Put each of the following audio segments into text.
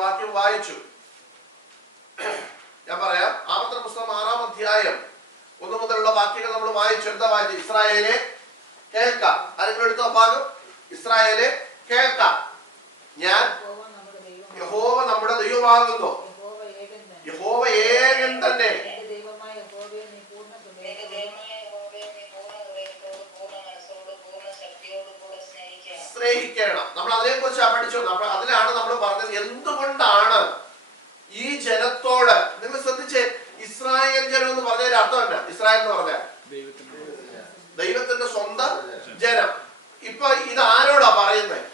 വാക്യം വായിച്ചു. ഞാൻ പറയാം. ആവർത്തന പുസ്തകം 6-ാം അധ്യായം 1 മുതലുള്ള വാക്യങ്ങൾ നമ്മൾ വായിച്ചു. എന്താ വായിച്ചു? ഇസ്രായേലെ കേൾക്ക. ആരെങ്കിലും എടുത്ത ഭാഗം? ഇസ്രായേലെ കേൾക്ക, ഞാൻ യഹോവ നമ്മുടെ ദൈവമാകുന്നു. യഹോവ ഏകൻ തന്നെ. സ്നേഹിക്കണം. നമ്മൾ അതിനെ കുറിച്ച് പഠിച്ചു. അതിനാണ് നമ്മൾ പറഞ്ഞത് എന്തുകൊണ്ടാണ് ഈ ജനത്തോട്. നിങ്ങൾ ശ്രദ്ധിച്ചേ, ഇസ്രായേൽ ജനം എന്ന് പറഞ്ഞതിന്റെ അർത്ഥം എന്നാ? ഇസ്രായേൽ എന്ന് പറഞ്ഞാൽ ദൈവത്തിന്റെ സ്വന്തം ജനം. ഇപ്പൊ ഇത് ആരോടാ പറയുന്നത്?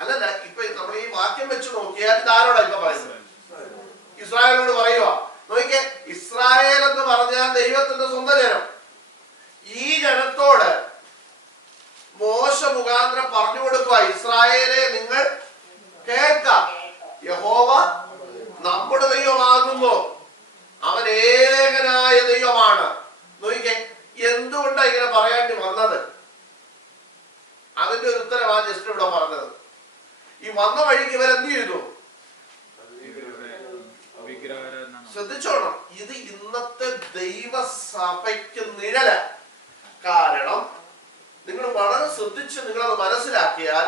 അല്ലല്ല, ഇപ്പൊ നമ്മൾ ഈ വാക്യം വെച്ച് നോക്കിയാൽ ഇത് ആരോടാ ഇപ്പൊ പറയുന്നത്? ഇസ്രായേലിനോട് പറയുക. നോക്കിയേ, ഇസ്രായേൽ എന്ന് പറഞ്ഞാൽ ദൈവത്തിന്റെ സ്വന്തം ജനം. ഈ ജനത്തോട് മോശ മുഖാന്തരം പറഞ്ഞു കൊടുക്കുക, ഇസ്രായേലെ നിങ്ങൾ കേൾക്ക, യഹോവ നമ്മുടെ ദൈവമാകുന്നു, അവൻ ഏകനായ ദൈവമാണ്. നോക്കിക്കേ, എന്തുകൊണ്ടാണ് ഇങ്ങനെ പറയേണ്ടി വന്നത്? അതിന്റെ ഒരു ഉത്തരമാണ് ജസ്റ്റ് ഇവിടെ പറഞ്ഞത്. ഈ വന്ന വഴിക്ക് ഇവരെന്ത് ചെയ്തു? ശ്രദ്ധിച്ചോണം, ഇത് ഇന്നത്തെ ദൈവസഭയ്ക്ക് നിഴല. കാരണം നിങ്ങൾ വളരെ ശ്രദ്ധിച്ച് നിങ്ങളത് മനസ്സിലാക്കിയാൽ,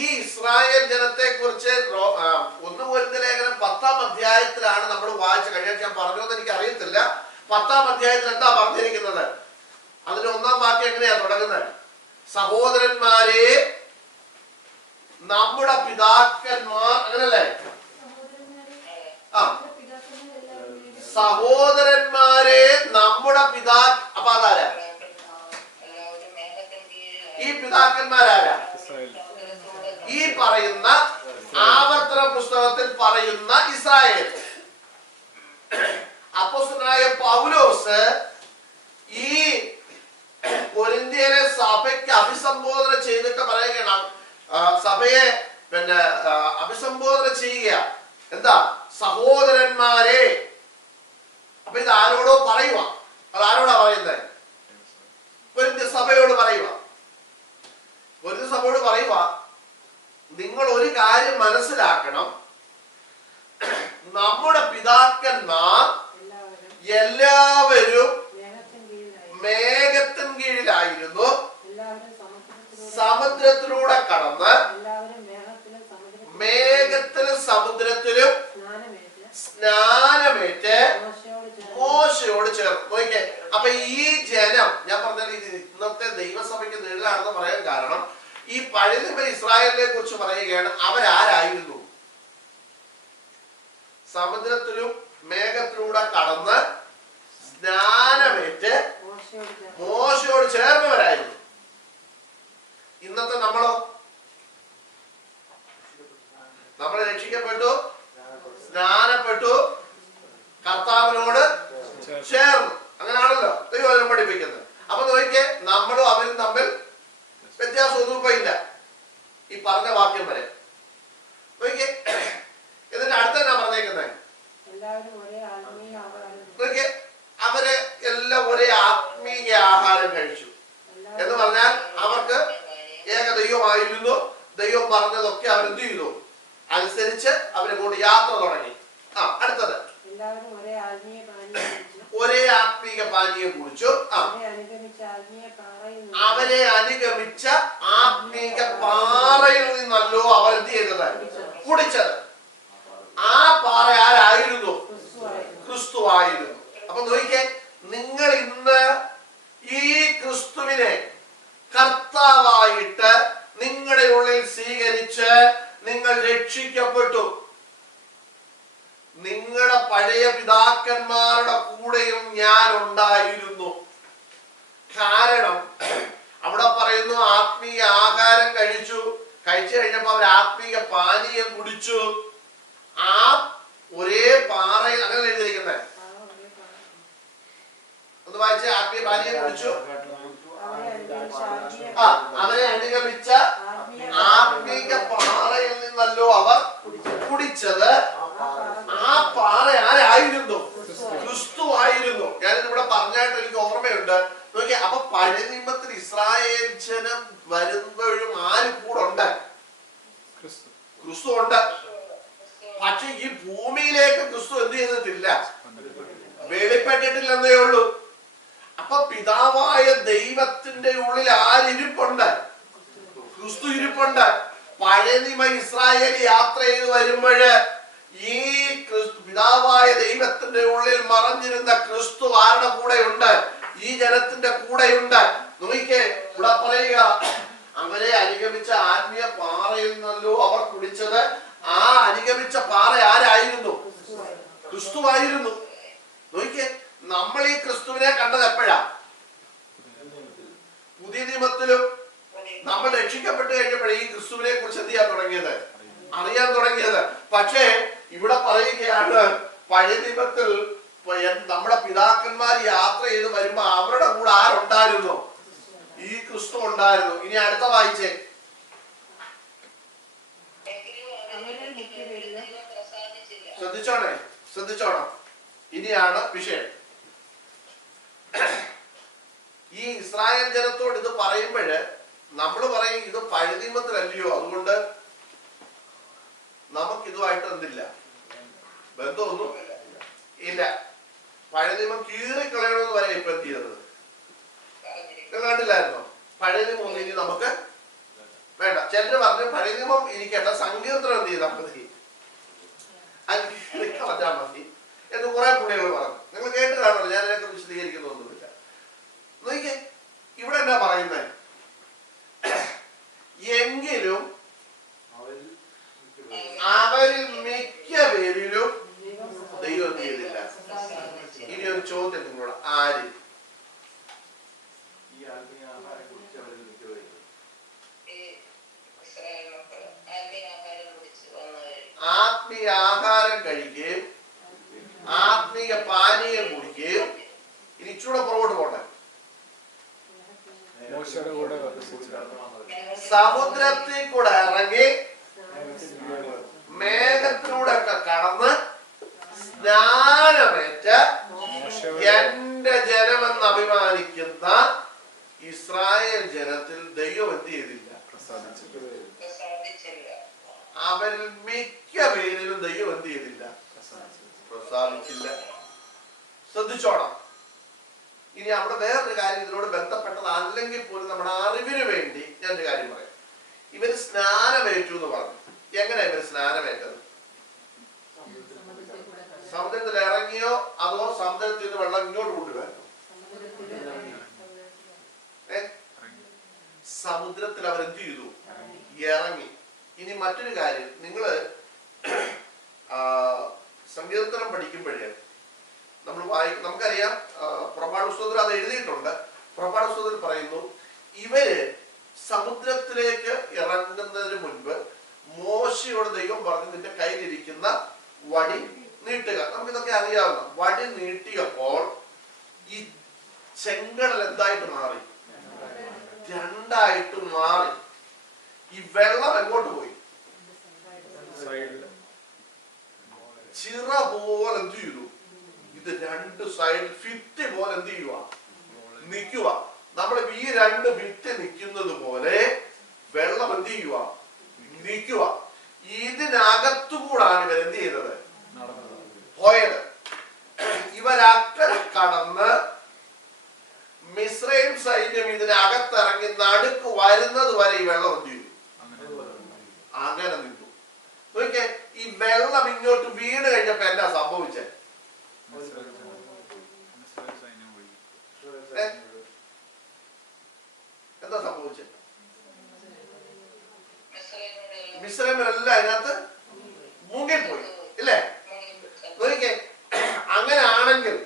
ഈ ഇസ്രായേൽ ജനത്തെ കുറിച്ച് 1 കൊരിന്ത്യർ ലേഖനം 10-ാം അധ്യായത്തിലാണ് നമ്മൾ വായിച്ച. കഴിഞ്ഞ ഞാൻ പറഞ്ഞോന്ന് എനിക്ക് അറിയത്തില്ല. 10-ാം അധ്യായത്തിൽ എന്താ പറഞ്ഞിരിക്കുന്നത്? അതിന്റെ 1-ാം വാക്യം എങ്ങനെയാ തുടങ്ങുന്നത്? സഹോദരന്മാരെ, നമ്മുടെ പിതാക്കന്മാർ, അങ്ങനല്ലേ? സഹോദരന്മാരെ, നമ്മുടെ അപ്പൊ അതാരാ ഈ പിതാക്കന്മാരാരാ? ഈ പറയുന്ന ആവർത്തന പുസ്തകത്തിൽ പറയുന്ന ഇസ്രായേൽ. അപ്പോസ്തലനായ പൗലോസ് ഈ കൊരിന്ത്യരെ സഭയ്ക്ക് അഭിസംബോധന ചെയ്തിട്ട് പറയുകയാണ്. സഭയെ അഭിസംബോധന ചെയ്യുക. എന്താ? സഹോദരന്മാരെ. അപ്പൊ ഇത് ആരോടോ പറയുക. അത് ആരോടാ പറയുന്നത്? കൊരിന്ത്യ സഭയോട് പറയുക. കൊരിന്ത്യ സഭയോട് പറയുക, നിങ്ങൾ ഒരു കാര്യം മനസ്സിലാക്കണം. നമ്മുടെ പിതാക്കന്മാർ എല്ലാവരും മേഘത്തിൻ കീഴിലായിരുന്നു. സമുദ്രത്തിലൂടെ കടന്ന് മേഘത്തിലും സമുദ്രത്തിലും സ്നാനമേറ്റ് മോശയോട് ചേർന്ന്. നോക്കിക്കേ, അപ്പൊ ഈ ജനം, ഞാൻ പറഞ്ഞാൽ ഇത് ഇന്നത്തെ ദൈവസഭയ്ക്ക് നിഴലാണെന്ന് പറയാൻ കാരണം, ഈ പഴയ നിയമ ഇസ്രായേലിനെ കുറിച്ച് പറയുകയാണ്. അവരാരായിരുന്നു? സമുദ്രത്തിലും മേഘത്തിലൂടെ കടന്ന് സ്നാനമേറ്റ് മോശയോട് ചേർന്നവരായിരുന്നു. ഇന്നത്തെ നമ്മളോ? നമ്മൾ രക്ഷിക്കപ്പെട്ടു, സ്നാനപ്പെട്ടു, കർത്താവിനോട് ചേർന്നു. അങ്ങനെയാണല്ലോ ദൈവം പഠിപ്പിക്കുന്നത്. അപ്പൊ നോക്കിയേ, നമ്മളും അവരും തമ്മിൽ വ്യത്യാസമൊന്നും ഇപ്പൊ ഇല്ല ഈ പറഞ്ഞ വാക്യം വരെ. നോക്കിയേ, ഇതിന്റെ അടുത്ത് എന്നാ പറഞ്ഞേക്കുന്നത്? നോക്കിയേ, അവര് എല്ലാം ഒരേ ആത്മീയ ആഹാരം കഴിച്ചു എന്ന് പറഞ്ഞാൽ അവർക്ക് ഏക ദൈവമായിരുന്നു. ദൈവം പറഞ്ഞതൊക്കെ അവരെന്ത് ചെയ്തു? അനുസരിച്ച് അവരെ കൊണ്ട് യാത്ര തുടങ്ങി. അടുത്തത്, ഒരേ ആത്മീക പാനീയം കുടിച്ചു. അവരെ അനുഗമിച്ച ആത്മീക പാറയിൽ നിന്നല്ലോ അവർ എന്ത് ചെയ്തത്? കുടിച്ചത്. ആ പാറ ആരായിരുന്നു? ക്രിസ്തു ആയിരുന്നു. അപ്പൊ നോക്കിക്കേ, നിങ്ങൾ ഇന്ന് ഈ ക്രിസ്തുവിനെ കർത്താവായിട്ട് നിങ്ങളുടെ ഉള്ളിൽ സ്വീകരിച്ച് നിങ്ങൾ രക്ഷിക്കപ്പെട്ടു. നിങ്ങളുടെ പഴയ പിതാക്കന്മാരുടെ കൂടെയും ഞാൻ ഉണ്ടായിരുന്നു. കാരണം അവിടെ പറയുന്നു, ആത്മീയ ആഹാരം കഴിച്ചു കഴിഞ്ഞപ്പോ അവർ ആത്മീയ പാനീയം കുടിച്ചു. ആ ഒരേ പാറയിൽ, അങ്ങനെ എഴുതിയിരിക്കുന്നത് ഒന്ന് വായിച്ചേ. ആത്മീയ പാനീയം കുടിച്ചു, അവരെ അനുഗമിച്ച ആത്മീക പാറയിൽ നിന്നല്ലോ അവർ കുടിച്ചത്. ആ പാറ ആരായിരുന്നു? ക്രിസ്തു ആയിരുന്നു. ഞാനിവിടെ പറഞ്ഞായിട്ട് എനിക്ക് ഓർമ്മയുണ്ട്. നോക്കിയേ, അപ്പൊ പഴയ നിയമത്തിൽ ഇസ്രായേൽ ജനം വരുമ്പോഴും ആര് കൂടെ ഉണ്ട്? ക്രിസ്തു ഉണ്ട്. പക്ഷെ ഈ ഭൂമിയിലേക്ക് ക്രിസ്തു എന്ത് ചെയ്തിട്ടില്ല, വെളിപ്പെട്ടിട്ടില്ലെന്നേ ഉള്ളൂ. അപ്പൊ പിതാവായ ദൈവത്തിന്റെ ഉള്ളിൽ ആരിപ്പുണ്ട്? ക്രിസ്തു ഇരിപ്പുണ്ട്. പഴയ നിയമ ഇസ്രായേൽ യാത്ര ചെയ്ത് വരുമ്പോഴ് ഈ പിതാവായ ദൈവത്തിന്റെ ഉള്ളിൽ മറഞ്ഞിരുന്ന ക്രിസ്തു ആരുടെ കൂടെ ഉണ്ട്? ഈ ജനത്തിന്റെ കൂടെയുണ്ട്. നോക്കിക്കേ, ഇവിടെ പറയുക, അവരെ അനുഗമിച്ച ആത്മീയ പാറയിൽ നിന്നല്ലോ അവർ കുടിച്ചത്. ആ അനുഗമിച്ച പാറ ആരായിരുന്നു? ക്രിസ്തുവായിരുന്നു. നോക്കിക്കേ, നമ്മൾ ഈ ക്രിസ്തുവിനെ കണ്ടത് എപ്പോഴാ? പുതിയ നിയമത്തിലും നമ്മൾ രക്ഷിക്കപ്പെട്ട് കഴിഞ്ഞപ്പോഴേ ഈ ക്രിസ്തുവിനെ കുറിച്ച് എന്ത് ചെയ്യാൻ തുടങ്ങിയത്? അറിയാൻ തുടങ്ങിയത്. പക്ഷേ ഇവിടെ പറയുകയാണ്, പഴയ നിയമത്തിൽ നമ്മുടെ പിതാക്കന്മാർ യാത്ര ചെയ്ത് വരുമ്പോ അവരുടെ കൂടെ ആരുണ്ടായിരുന്നു? ഈ ക്രിസ്തു ഉണ്ടായിരുന്നു. ഇനി അടുത്ത വായിച്ചേ. ശ്രദ്ധിച്ചോണം. ഇനിയാണ് വിഷയം. ഈ ഇസ്രായേൽ ജനത്തോട് ഇത് പറയുമ്പോഴ് നമ്മൾ പറയും ഇത് പഴയ നിയമത്തിലല്ലയോ, അതുകൊണ്ട് നമുക്കിതുമായിട്ട് എന്തില്ല, ബന്ധമൊന്നും ഇല്ല. പഴയ നിയമം കീറിക്കളയണമെന്ന് പറയാം ഇപ്പൊ എന്ത് ചെയ്തത് കണ്ടില്ലായിരുന്നോ? പഴയ നിയമം ഒന്നും ഇനി നമുക്ക് വേണ്ട. ചിലര് പറഞ്ഞു പഴയ നിയമം ഇരിക്കട്ടെ, സങ്കീർത്തനം എന്ത് ചെയ്താൽ മതി, കളഞ്ഞാൽ മതി എന്ന് കുറെ പുള്ളികൾ പറഞ്ഞു. നിങ്ങൾ കേട്ട് കാണുമല്ലോ, ഞാൻ അതിനൊക്കെ വിശദീകരിക്കുന്നൊന്നുമില്ല. നോക്കിയേ, ഇവിടെ എന്താ പറയുന്നത്? എങ്കിലും അവരിൽ മിക്ക പേരിലും ദൈവം എന്ത് ചെയ്തില്ല. ഇനി ഒരു ചോദ്യം നിങ്ങളോട്, ആര്? ആത്മീയ ആഹാരം കഴിക്കുകയും ആത്മീയ പാനീയം കുടിക്കുകയും, ഇനി ഇച്ചൂടെ പുറകോട്ട് പോട്ടെ, സമുദ്രത്തിൽ കൂടെ ഇറങ്ങി മേഘത്തിലൂടെ ഒക്കെ കടന്ന് സ്നാനമേറ്റ എന്റെ ജനമെന്ന് അഭിമാനിക്കുന്ന ഇസ്രായേൽ ജനത്തിൽ ദൈവം എന്ത് ചെയ്തില്ല, അവരിൽ മിക്ക പേരിലും ദൈവം എന്ത് ചെയ്തില്ല, പ്രസാദിച്ചില്ല. ശ്രദ്ധിച്ചോണം. ഇനി അവിടെ വേറൊരു കാര്യം ഇതിനോട് ബന്ധപ്പെട്ടത് അല്ലെങ്കിൽ പോലും നമ്മുടെ അറിവിന് വേണ്ടി ഞാൻ ഒരു കാര്യം പറയാം. ഇവര് സ്നാനമേറ്റു എന്ന് പറഞ്ഞു. എങ്ങനെയാ ഇവര് സ്നാനമേറ്റത്? സമുദ്രത്തിൽ ഇറങ്ങിയോ അതോ സമുദ്രത്തിൽ നിന്ന് വെള്ളം ഇങ്ങോട്ട് കൊണ്ടുവരുന്നു? സമുദ്രത്തിൽ അവരെന്ത് ചെയ്തു? ഇറങ്ങി. ഇനി മറ്റൊരു കാര്യം, നിങ്ങള് സങ്കീർത്തനം പഠിക്കുമ്പോഴേ നമ്മൾ നമുക്കറിയാം, പുറപ്പാട് പുസ്തകത്തിൽ അത് എഴുതിയിട്ടുണ്ട്. പുറപ്പാട് പുസ്തകത്തിൽ പറയുന്നു, ഇവര് സമുദ്രത്തിലേക്ക് ഇറങ്ങുന്നതിന് മുൻപ് മോശയോട് ദൈവം പറഞ്ഞു, നിന്റെ കയ്യിലിരിക്കുന്ന വടി നീട്ടുക. നമുക്കിതൊക്കെ അറിയാവുന്ന. വടി നീട്ടിയപ്പോൾ ഈ ചെങ്കടൽ എന്തായിട്ട് മാറി? രണ്ടായിട്ട് മാറി. ഈ വെള്ളം എങ്ങോട്ട് പോയി? ചിറ പോലെ എന്ത് ചെയ്തു? ഇത് രണ്ട് സൈഡ് ഫിറ്റ് പോലെ എന്ത് ചെയ്യുക? നിൽക്കുക. നമ്മൾ ഈ രണ്ട് ഫിറ്റ് നിൽക്കുന്നത് പോലെ വെള്ളം എന്ത് ചെയ്യുക? നിൽക്കുക. ഇതിനകത്തുകൂടാണ് ഇവർ എന്ത് ചെയ്തത്? പോയത്. ഇവരക്കരെ കടന്ന് മിസ്രൈം സൈന്യം ഇതിനകത്തിറങ്ങി നടുക്ക് വരുന്നത് വരെ ഈ വെള്ളം എന്ത് ചെയ്തു? അങ്ങനെ നിന്നു. നോക്കിയേ, ഈ വെള്ളം ഇങ്ങോട്ട് വീണ് കഴിഞ്ഞപ്പോ എന്താ സംഭവിച്ചേ? എന്താ സംഭവിച്ചത്? മിസ്രൈമിലെല്ലാം അതിനകത്ത് മുങ്ങിപ്പോയി, ഇല്ലേ? നോക്കിയേ, അങ്ങനെയാണെങ്കിൽ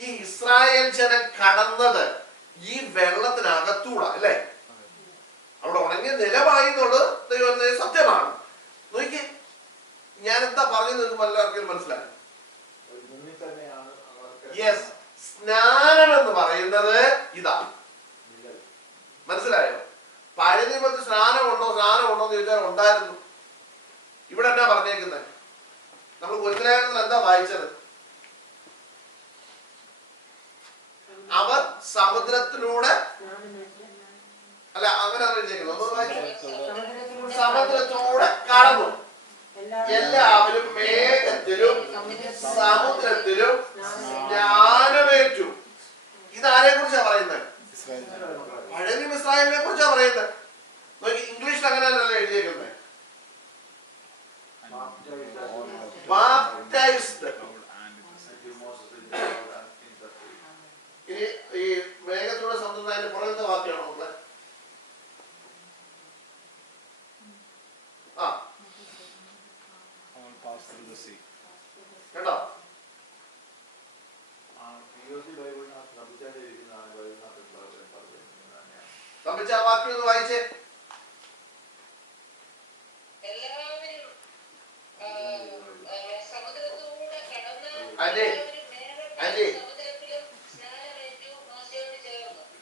ഈ ഇസ്രായേൽ ജനം കടന്നത് ഈ വെള്ളത്തിനകത്തൂടാ, അല്ലേ? അവിടെ ഉണങ്ങിയ നിലമായി എന്നുള്ളത് ദൈവത്തിന്റെ സത്യമാണ്. നോക്കിയേ, ഞാൻ എന്താ പറഞ്ഞത് നിങ്ങൾക്ക് എല്ലാവർക്കും മനസ്സിലായി? യെസ്, സ്നാനം എന്ന് പറയുന്നത് ഇതാ. മനസ്സിലായോ? പഴയ നിയമത്തിൽ സ്നാനമുണ്ടോ എന്ന് ചോദിച്ചാൽ ഉണ്ടായിരുന്നു. ഇവിടെ എന്നാ പറഞ്ഞേക്കുന്നത്? നമ്മൾ ഗുരുതരായത്തിൽ എന്താ വായിച്ചത്? അവർ സമുദ്രത്തിലൂടെ അല്ല, അങ്ങനെ എഴുതിയേക്കുന്നത്. സമുദ്രത്തിലൂടെ കടന്നു. എല്ലാവരും മേഘത്തിലും സമുദ്രത്തിലും ജ്ഞാനമേറ്റു. ഇതാരെ കുറിച്ചാ പറയുന്നത്? പഴയ നിയമ ഇസ്രായേലിനെ കുറിച്ചാ പറയുന്നത്. നോക്കി, ഇംഗ്ലീഷിൽ അങ്ങനെയല്ലല്ലോ എഴുതിയേക്കുന്നത്. ബാപ്റ്റൈസ്ഡ്. ഈ മേഘത്തിലൂടെ സമുദ്രം അതിന്റെ പുറത്തെ വാക്യമാണോ മക്കളെ? കേട്ടോ? തമ്മിച്ച ആ വാക്യം ഒന്ന് വായിച്ചേ.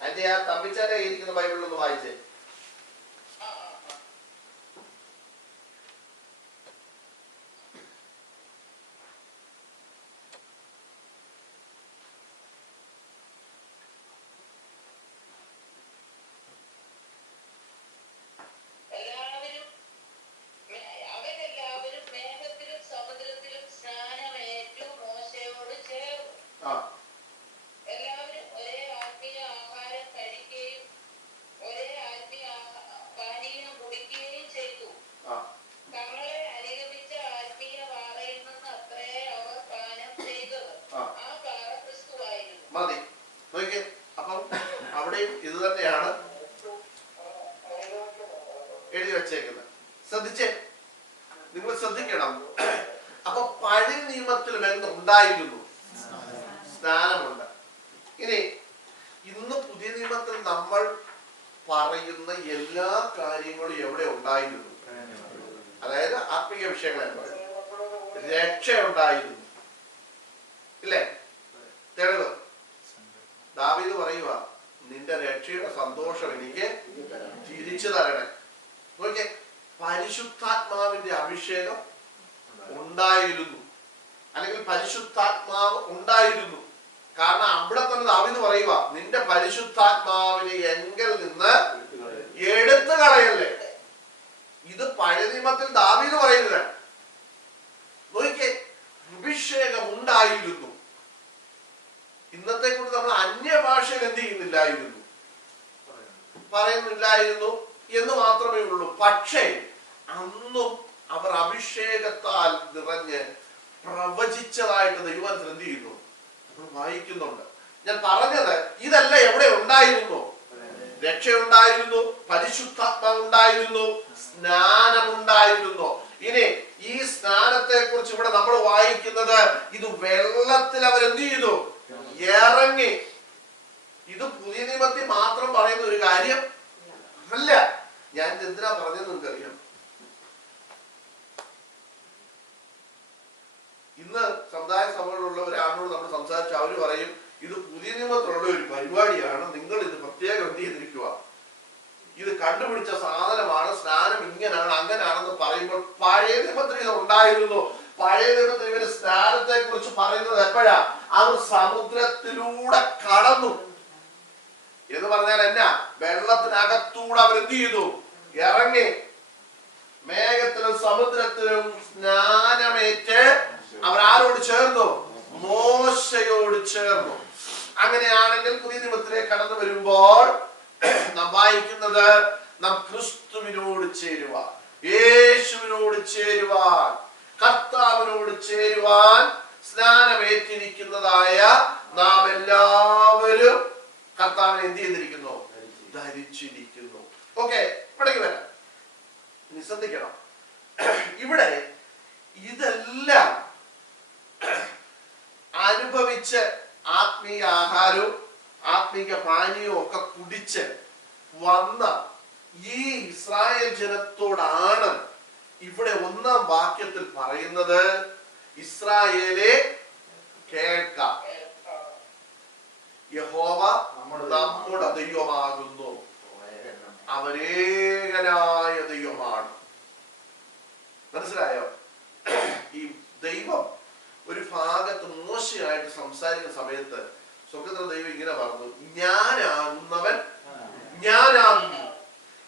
അതിന്റെ ആ തമ്മിച്ചാന്റെ ഇരിക്കുന്ന ബൈബിളിലൊന്ന് വായിച്ചേ. മതി. നോക്കിയേ, അപ്പം അവിടെയും ഇത് തന്നെയാണ് എഴുതി വച്ചേക്കുന്നത്. ശ്രദ്ധിച്ചേ, നിങ്ങൾ ശ്രദ്ധിക്കണം. അപ്പൊ പഴയ നിയമത്തിലും എന്തുണ്ടായിരുന്നു? സ്നാനമുണ്ട്. ഇനി ഇന്ന് പുതിയ നിയമത്തിൽ നമ്മൾ പറയുന്ന എല്ലാ കാര്യങ്ങളും എവിടെ ഉണ്ടായിരുന്നു? അതായത് ആത്മീയ വിഷയങ്ങളെ രക്ഷ ഉണ്ടായിരുന്നു, ഇല്ലേ? തെളിവ് ദാവീദ് പറയുക, നിന്റെ രക്ഷയുടെ സന്തോഷം എനിക്ക് തിരിച്ചു തരണേ. നോക്കിയേ, പരിശുദ്ധാത്മാവിന്റെ അഭിഷേകം ഉണ്ടായിരുന്നു, അല്ലെങ്കിൽ പരിശുദ്ധാത്മാവ് ഉണ്ടായിരുന്നു. കാരണം അവിടെ തന്നെ ദാവീദ് പറയുക, നിന്റെ പരിശുദ്ധാത്മാവിനെ എങ്കിൽ നിന്ന് എടുത്തു കളയല്ലേ. ഇത് പഴയ നിയമത്തിൽ ദാവീദ് പറയുന്നത്. നോക്കിയേ, അഭിഷേകം ഉണ്ടായിരുന്നു. ഇന്നത്തെ കൂടി നമ്മൾ അന്യഭാഷയിൽ എന്ത് ചെയ്യുന്നില്ലായിരുന്നു, പറയുന്നില്ലായിരുന്നു എന്ന് മാത്രമേ ഉള്ളൂ. പക്ഷേ അന്നും അവർ അഭിഷേകത്താൽ നിറഞ്ഞ് പ്രവചിച്ചതായിട്ട് ദൈവത്തിൽ എന്ത് ചെയ്യുന്നു, നമ്മൾ വായിക്കുന്നുണ്ട്. ഞാൻ പറഞ്ഞത് ഇതെല്ലാം എവിടെ ഉണ്ടായിരുന്നു? രക്ഷയുണ്ടായിരുന്നു, പരിശുദ്ധാത്മാവ് ഉണ്ടായിരുന്നു, സ്നാനമുണ്ടായിരുന്നു. ഇനി ഈ സ്നാനത്തെ കുറിച്ച് ഇവിടെ നമ്മൾ വായിക്കുന്നത്, ഇത് വെള്ളത്തിൽ അവരെന്ത് ചെയ്തു? ഇറങ്ങി. ഇത് പുതിയ നിയമത്തിൽ മാത്രം പറയുന്ന ഒരു കാര്യം അല്ല. ഞാൻ എന്തിനാ പറഞ്ഞത് നിങ്ങൾക്കറിയാം? ഇന്ന് സമുദായ സഭകളിലുള്ള ഒരാളോട് നമ്മൾ സംസാരിച്ച അവര് പറയും, ഇത് പുതിയ നിയമത്തിലുള്ള ഒരു പരിപാടിയാണ്, നിങ്ങൾ ഇത് പ്രത്യേകം എന്ത് ചെയ്തിരിക്കുക, ഇത് കണ്ടുപിടിച്ച സാധനമാണ്, സ്നാനം ഇങ്ങനാണ് അങ്ങനാണെന്ന് പറയുമ്പോൾ പഴയ നിയമത്തിൽ ഇത് ഉണ്ടായിരുന്നു. പഴയ നിയമത്തിൽ ഇവര് സ്നാനത്തെ കുറിച്ച് പറയുന്നത് എപ്പോഴാ? അവർ സമുദ്രത്തിലൂടെ കടന്നു എന്ന് പറഞ്ഞാൽ എന്നാ? വെള്ളത്തിനകത്തൂടെ അവരെന്ത് ചെയ്തു? ഇറങ്ങി. മേഘത്തിലും സമുദ്രത്തിലും സ്നാനമേറ്റ് അവർ ആരോട് ചേർന്നു? മോശയോട് ചേർന്നു. അങ്ങനെയാണെങ്കിൽ പുതിയ നിയമത്തിലേക്ക് കടന്നു വരുമ്പോൾ നാം വായിക്കുന്നത്, നാം ക്രിസ്തുവിനോട് ചേരുവാൻ, യേശുവിനോട് ചേരുവാൻ, കർത്താവിനോട് ചേരുവാൻ സ്നാനമേറ്റിരിക്കുന്നതായ നാം എല്ലാവരും കർത്താവിനെ എന്ത് ചെയ്തിരിക്കുന്നു? ധരിച്ചിരിക്കുന്നു. ഓക്കെ, ഇവിടേക്ക് വരാം. ഇനി ശ്രദ്ധിക്കണം, ഇവിടെ ഇതെല്ലാം അനുഭവിച്ച് ആത്മീയ ആഹാരവും ആത്മീയ പാനീയവും ഒക്കെ കുടിച്ച് വന്ന ഈ ഇസ്രായേൽ ജനത്തോടാണ് ഇവിടെ ഒന്നാം വാക്യത്തിൽ പറയുന്നത്, ഇസ്രായേലെ കേൾക്കാം, യഹോവ നമ്മുടെ ദൈവമാകുന്നു, അവനേകനായ ദൈവമാണ്. മനസ്സിലായോ? ഈ ദൈവം ഒരു ഭാഗത്ത് മോശമായിട്ട് സംസാരിക്കുന്ന സമയത്ത് സ്വർഗ്ഗത്തിലെ ദൈവം ഇങ്ങനെ പറഞ്ഞു, ഞാനാകുന്നവൻ ഞാനാകുന്നു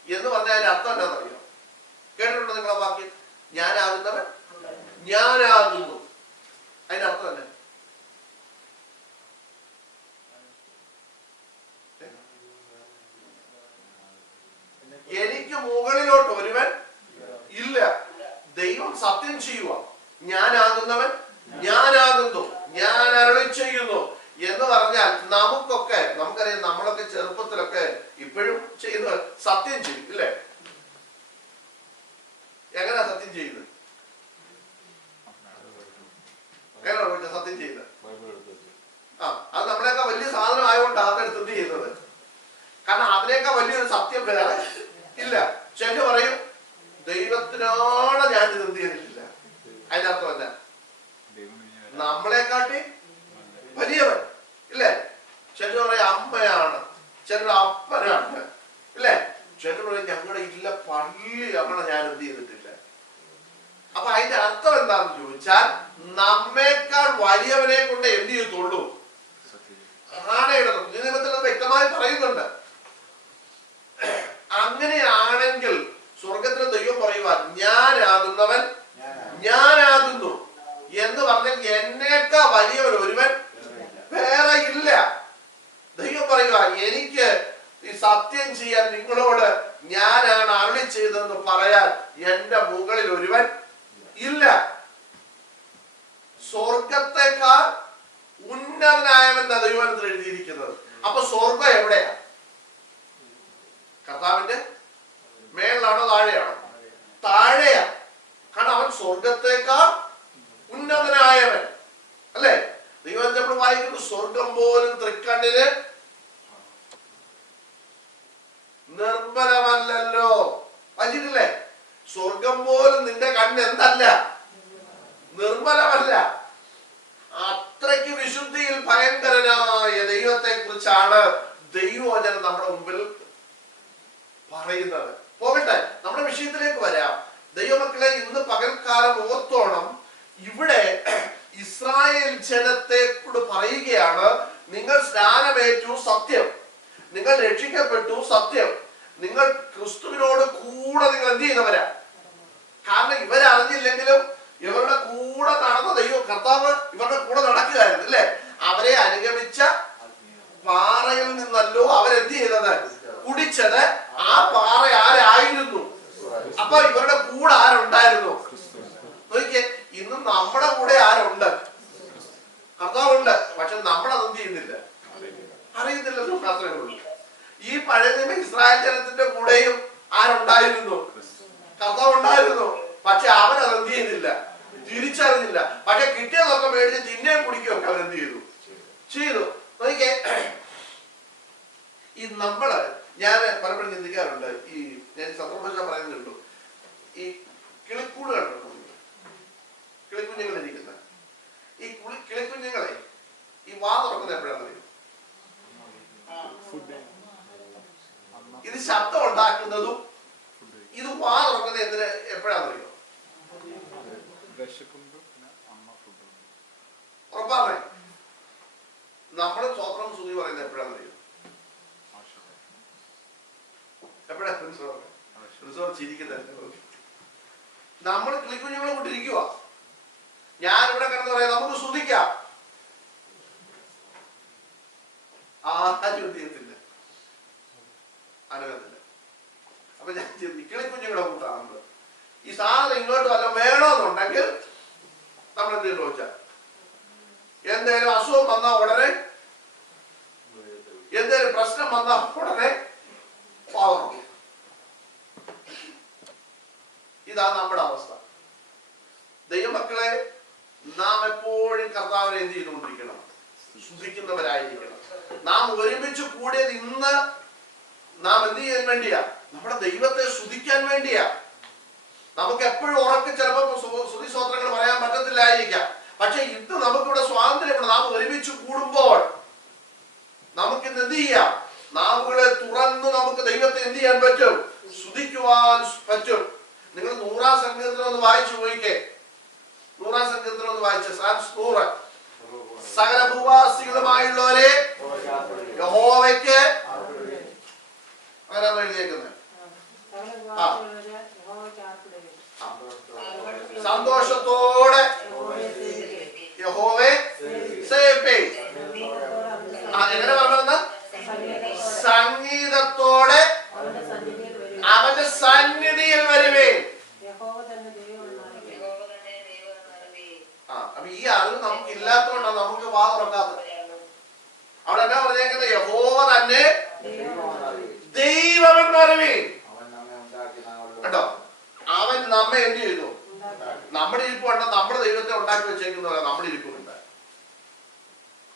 എന്ന് പറഞ്ഞാൽ അതിന്റെ അർത്ഥം എന്താണെന്നറിയോ? കേട്ടിട്ടുണ്ടോ നിങ്ങൾ ആ വാക്യം? ഞാനാകുന്നവൻ മുകളിലോട്ട് ഒരുവൻ ഇല്ല. ദൈവം സത്യം ചെയ്യുക, ഞാനാകുന്നവൻ ഞാനാകുന്നു, ഞാൻ അരുളി ചെയ്യുന്നു എന്ന് പറഞ്ഞാൽ നമുക്കറിയാം, നമ്മളൊക്കെ ചെറുപ്പത്തിലൊക്കെ ഇപ്പോഴും ചെയ്യുന്ന സത്യം ചെയ്യും ഇല്ലേ? എങ്ങനെയാ സത്യം ചെയ്യുന്നത്? എങ്ങനെയാണ് സത്യം ചെയ്യുന്നത്? അത് നമ്മളെയൊക്കെ വലിയ സാധനം ആയതുകൊണ്ടാണ് അതെടുത്ത് എന്ത് ചെയ്യുന്നത്. കാരണം അതിനേക്കാൾ വലിയൊരു സത്യം വേറെ ഇല്ല. ചെല്ലു പറയും, ദൈവത്തിനാണ് ഞാൻ ഇത് എന്ത് ചെയ്തിട്ടില്ല. അതിന്റെ അർത്ഥമല്ല നമ്മളെക്കാട്ടി വലിയവൻ ഇല്ലേ? ചിലർ പറയും അമ്മയാണ്, ചിലർ അപ്പനാണ് ഇല്ലേ? ചിലർ പറയും ഞങ്ങളുടെ ഇല്ല പള്ളിയാണ് ഞാൻ എന്ത് ചെയ്തിട്ടില്ല. അപ്പൊ അതിന്റെ അർത്ഥം എന്താണെന്ന് ചോദിച്ചാൽ, നമ്മേക്കാൾ വലിയവനെ കൊണ്ട് എന്ത് ചെയ്യത്തുള്ളൂ. ആണയുടെ നിയമത്തിൽ വ്യക്തമായി പറയുന്നുണ്ട്. അങ്ങനെയാണെങ്കിൽ സ്വർഗത്തിലെ ദൈവം പറയുക, ഞാനാകുന്നവൻ ഞാനാകുന്നു എന്ന് പറഞ്ഞാൽ എന്നേക്കാൾ വലിയവൻ ഒരുവൻ വേറെ ഇല്ല. ദൈവം പറയുക, എനിക്ക് ഈ സത്യം ചെയ്യാൻ നിങ്ങളോട് ഞാനാണ് അരുളി ചെയ്തതെന്ന് പറയാൻ എന്റെ മുകളിൽ ഒരുവൻ ഇല്ല. സ്വർഗത്തെക്കാൾ ഉന്നതനായവൻ ദൈവത്തിൽ എഴുതിയിരിക്കുന്നത്. അപ്പൊ സ്വർഗം എവിടെയാ? കർത്താവിന്റെ മേളിലാണോ താഴെയാണോ? താഴെയാ. കാരണം അവൻ സ്വർഗത്തെക്കാൾ ഉന്നതനായവൻ അല്ലെ? ദൈവം നമ്മൾ വായിക്കുന്നു, സ്വർഗം പോലും തൃക്കണ്ണിന് നിർമ്മലമല്ലല്ലോ. വായിച്ചിട്ടില്ലേ? സ്വർഗം പോലും നിന്റെ കണ്ണ് എന്തല്ല, നിർമ്മലമല്ല. അത്രയ്ക്ക് വിശുദ്ധിയിൽ ഭയങ്കരനായ ദൈവത്തെ കുറിച്ചാണ് ദൈവവചനം നമ്മുടെ മുമ്പിൽ പറയുന്നത്. പോകട്ടെ, നമ്മുടെ വിഷയത്തിലേക്ക് വരാം. ദൈവമക്കളെ, ഇന്ന് പകൽക്കാലം ഓർത്തോണം, ഇവിടെ ഇസ്രായേൽ ജനത്തെ കൂടെ പറയുകയാണ്, നിങ്ങൾ സ്നാനമേറ്റു സത്യം, നിങ്ങൾ രക്ഷിക്കപ്പെട്ടു സത്യം, നിങ്ങൾ ക്രിസ്തുവിനോട് കൂടെ നിങ്ങൾ എന്ത് ചെയ്യുന്നവരാ. കാരണം ഇവരറിഞ്ഞില്ലെങ്കിലും ഇവരുടെ കൂടെ നടന്ന ദൈവം കർത്താവ് ഇവരുടെ കൂടെ നടക്കുകയായിരുന്നു അല്ലെ? അവരെ അനുഗമിച്ച പാറയിൽ നിന്നല്ലോ അവരെന്ത് ചെയ്തത്, കുടിച്ചത്. ആ പാറ ആരായിരുന്നു? അപ്പൊ ഇവരുടെ കൂടെ ആരുണ്ടായിരുന്നു? നോക്കിയേ, ഇന്നും നമ്മുടെ കൂടെ ആരുണ്ട്? കർത്താവുണ്ട്. പക്ഷെ നമ്മളതൊന്നും ചെയ്യുന്നില്ല, അറിയുന്നില്ലല്ലോ. മാത്രമേ ഉള്ളൂ. ഈ പഴയ നിയമ ഇസ്രായേൽ ജനത്തിന്റെ കൂടെയും ആരുണ്ടായിരുന്നു? കർത്താവ് ഉണ്ടായിരുന്നു. പക്ഷെ അവരതെന്ത് ചെയ്യുന്നില്ല, തിരിച്ചറിഞ്ഞില്ല. പക്ഷെ കിട്ടിയതൊക്കെ മേടിച്ച് തിന്നേം കുടിക്കുകയൊക്കെ അവരെന്ത് ചെയ്തു. നോക്കിയേ, ഈ ഞാൻ പലപ്പോഴും ചിന്തിക്കാറുണ്ട്, ഈ ഞാൻ സന്ദർഭം പറയുന്നുണ്ടോ, ഈ കിളിക്കൂട് കണ്ടോ? കിളിക്കുഞ്ഞുങ്ങൾ ഇരിക്കുന്ന ഈ കിളിക്കുഞ്ഞുങ്ങളെ ഈ വാ തുറക്കുന്നത് എപ്പോഴാണെന്നറിയോ? ഇത് ശബ്ദം ഉണ്ടാക്കുന്നതും ഇത് വാ തുറക്കുന്നത് എന്തിന് എപ്പോഴാണെന്നറിയോ? ഉറപ്പാണേ. നമ്മള് സ്വപ്നം സുഖി പറയുന്നത് എപ്പോഴാണെന്നറിയോ? എപ്പോഴാ ചിരിക്കുന്നത്? നമ്മൾ കിളിക്കുഞ്ഞുങ്ങളെ കൊണ്ടിരിക്കുക. ഞാനിവിടെ കിടന്ന് പറയാം, നമുക്ക് സ്തുതിക്കാം. ആരും ചെയ്യത്തില്ല, അനുഭവത്തില്ല. അപ്പൊ ഞാൻ കിളിക്കുഞ്ഞുങ്ങളെ കൂട്ടാണ്. ഈ സാധനം ഇങ്ങോട്ട് വല്ല വേണമെന്നുണ്ടെങ്കിൽ നമ്മൾ എന്ത് ചെയ്തു ചോദിച്ചാൽ, എന്തേലും അസുഖം വന്നാൽ ഉടനെ, എന്തേലും പ്രശ്നം വന്നാൽ ഉടനെ പാവം. ഇതാണ് നമ്മുടെ അവസ്ഥ. ദൈവമക്കളെ, നാം എപ്പോഴും കർത്താവിനെ എന്ത് ചെയ്തുകൊണ്ടിരിക്കണം? സ്തുതിക്കുന്നവരായിരിക്കണം. നാം ഒരുമിച്ച് കൂടിയത് ഇന്ന് നാം എന്ത് ചെയ്യാൻ വേണ്ടിയാ? നമ്മുടെ ദൈവത്തെ സ്തുതിക്കാൻ വേണ്ടിയാ. നമുക്ക് എപ്പോഴും ഉറക്കെ ചിലപ്പോൾ സ്തുതി സ്തോത്രങ്ങൾ പറയാൻ പറ്റത്തില്ലായിരിക്കാം. പക്ഷെ ഇന്ന് നമുക്കിവിടെ സ്വാതന്ത്ര്യമുണ്ട്. നാം ഒരുമിച്ച് കൂടുമ്പോൾ നമുക്കിന്ന് എന്ത് ചെയ്യാം? നാവുകളെ തുറന്ന് നമുക്ക് ദൈവത്തെ എന്ത് ചെയ്യാൻ പറ്റും? സ്തുതിക്കുവാൻ പറ്റും. നിങ്ങൾ 100-ാം സങ്കീർത്തനം ഒന്ന് വായിച്ചു പോയിക്കേ. 100-ാം സങ്കീർത്തനം ഒന്ന് വായിച്ച സാംസ് 100. സകല ഭൂവാസികളുമായുള്ളവരെ യഹോവയ്ക്ക് ആരാണ് എഴുതിയേക്കുന്നത്? സന്തോഷത്തോടെ യഹോവയെ സേവിപ്പീൻ. എങ്ങനെ പറഞ്ഞത്? സംഗീതത്തോടെ അവന്റെ നമ്മുടെ ഇരിപ്പ് കണ്ട നമ്മുടെ ദൈവത്തെ ഉണ്ടാക്കി വെച്ചേക്കുന്നവരാ നമ്മുടെ ഇരിപ്പുണ്ട്.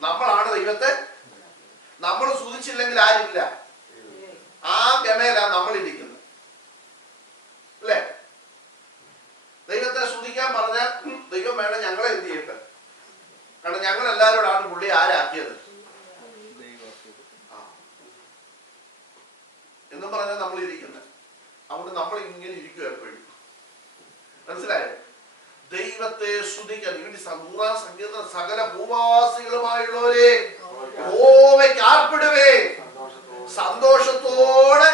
നമ്മളാണ് ദൈവത്തെ. നമ്മൾ സ്തുതിച്ചില്ലെങ്കിൽ ആരില്ല. ആ ഗമയിലാ നമ്മൾ ഇരിക്കുന്നത് അല്ലേ? ദൈവത്തെ സ്തുതിക്കാൻ പറഞ്ഞാൽ ദൈവം വേണം ഞങ്ങളെ എന്ത് ചെയ്യട്ടെ. കാരണം ഞങ്ങൾ എല്ലാവരോടാണ് പുള്ളി ആരാക്കിയത് എന്നും പറഞ്ഞാൽ നമ്മൾ ഇരിക്കുന്നത്. അതുകൊണ്ട് നമ്മൾ ഇങ്ങനെ ഇരിക്കുക എപ്പോഴും. മനസ്സിലായോ? ദൈവത്തെ സ്തുതിക്കാൻ വേണ്ടി സംഗീത സകല ഭൂവാസികളുമായുള്ളവരെ യഹോവയ്ക്ക് ആർപ്പിടുവേ. സന്തോഷത്തോടെ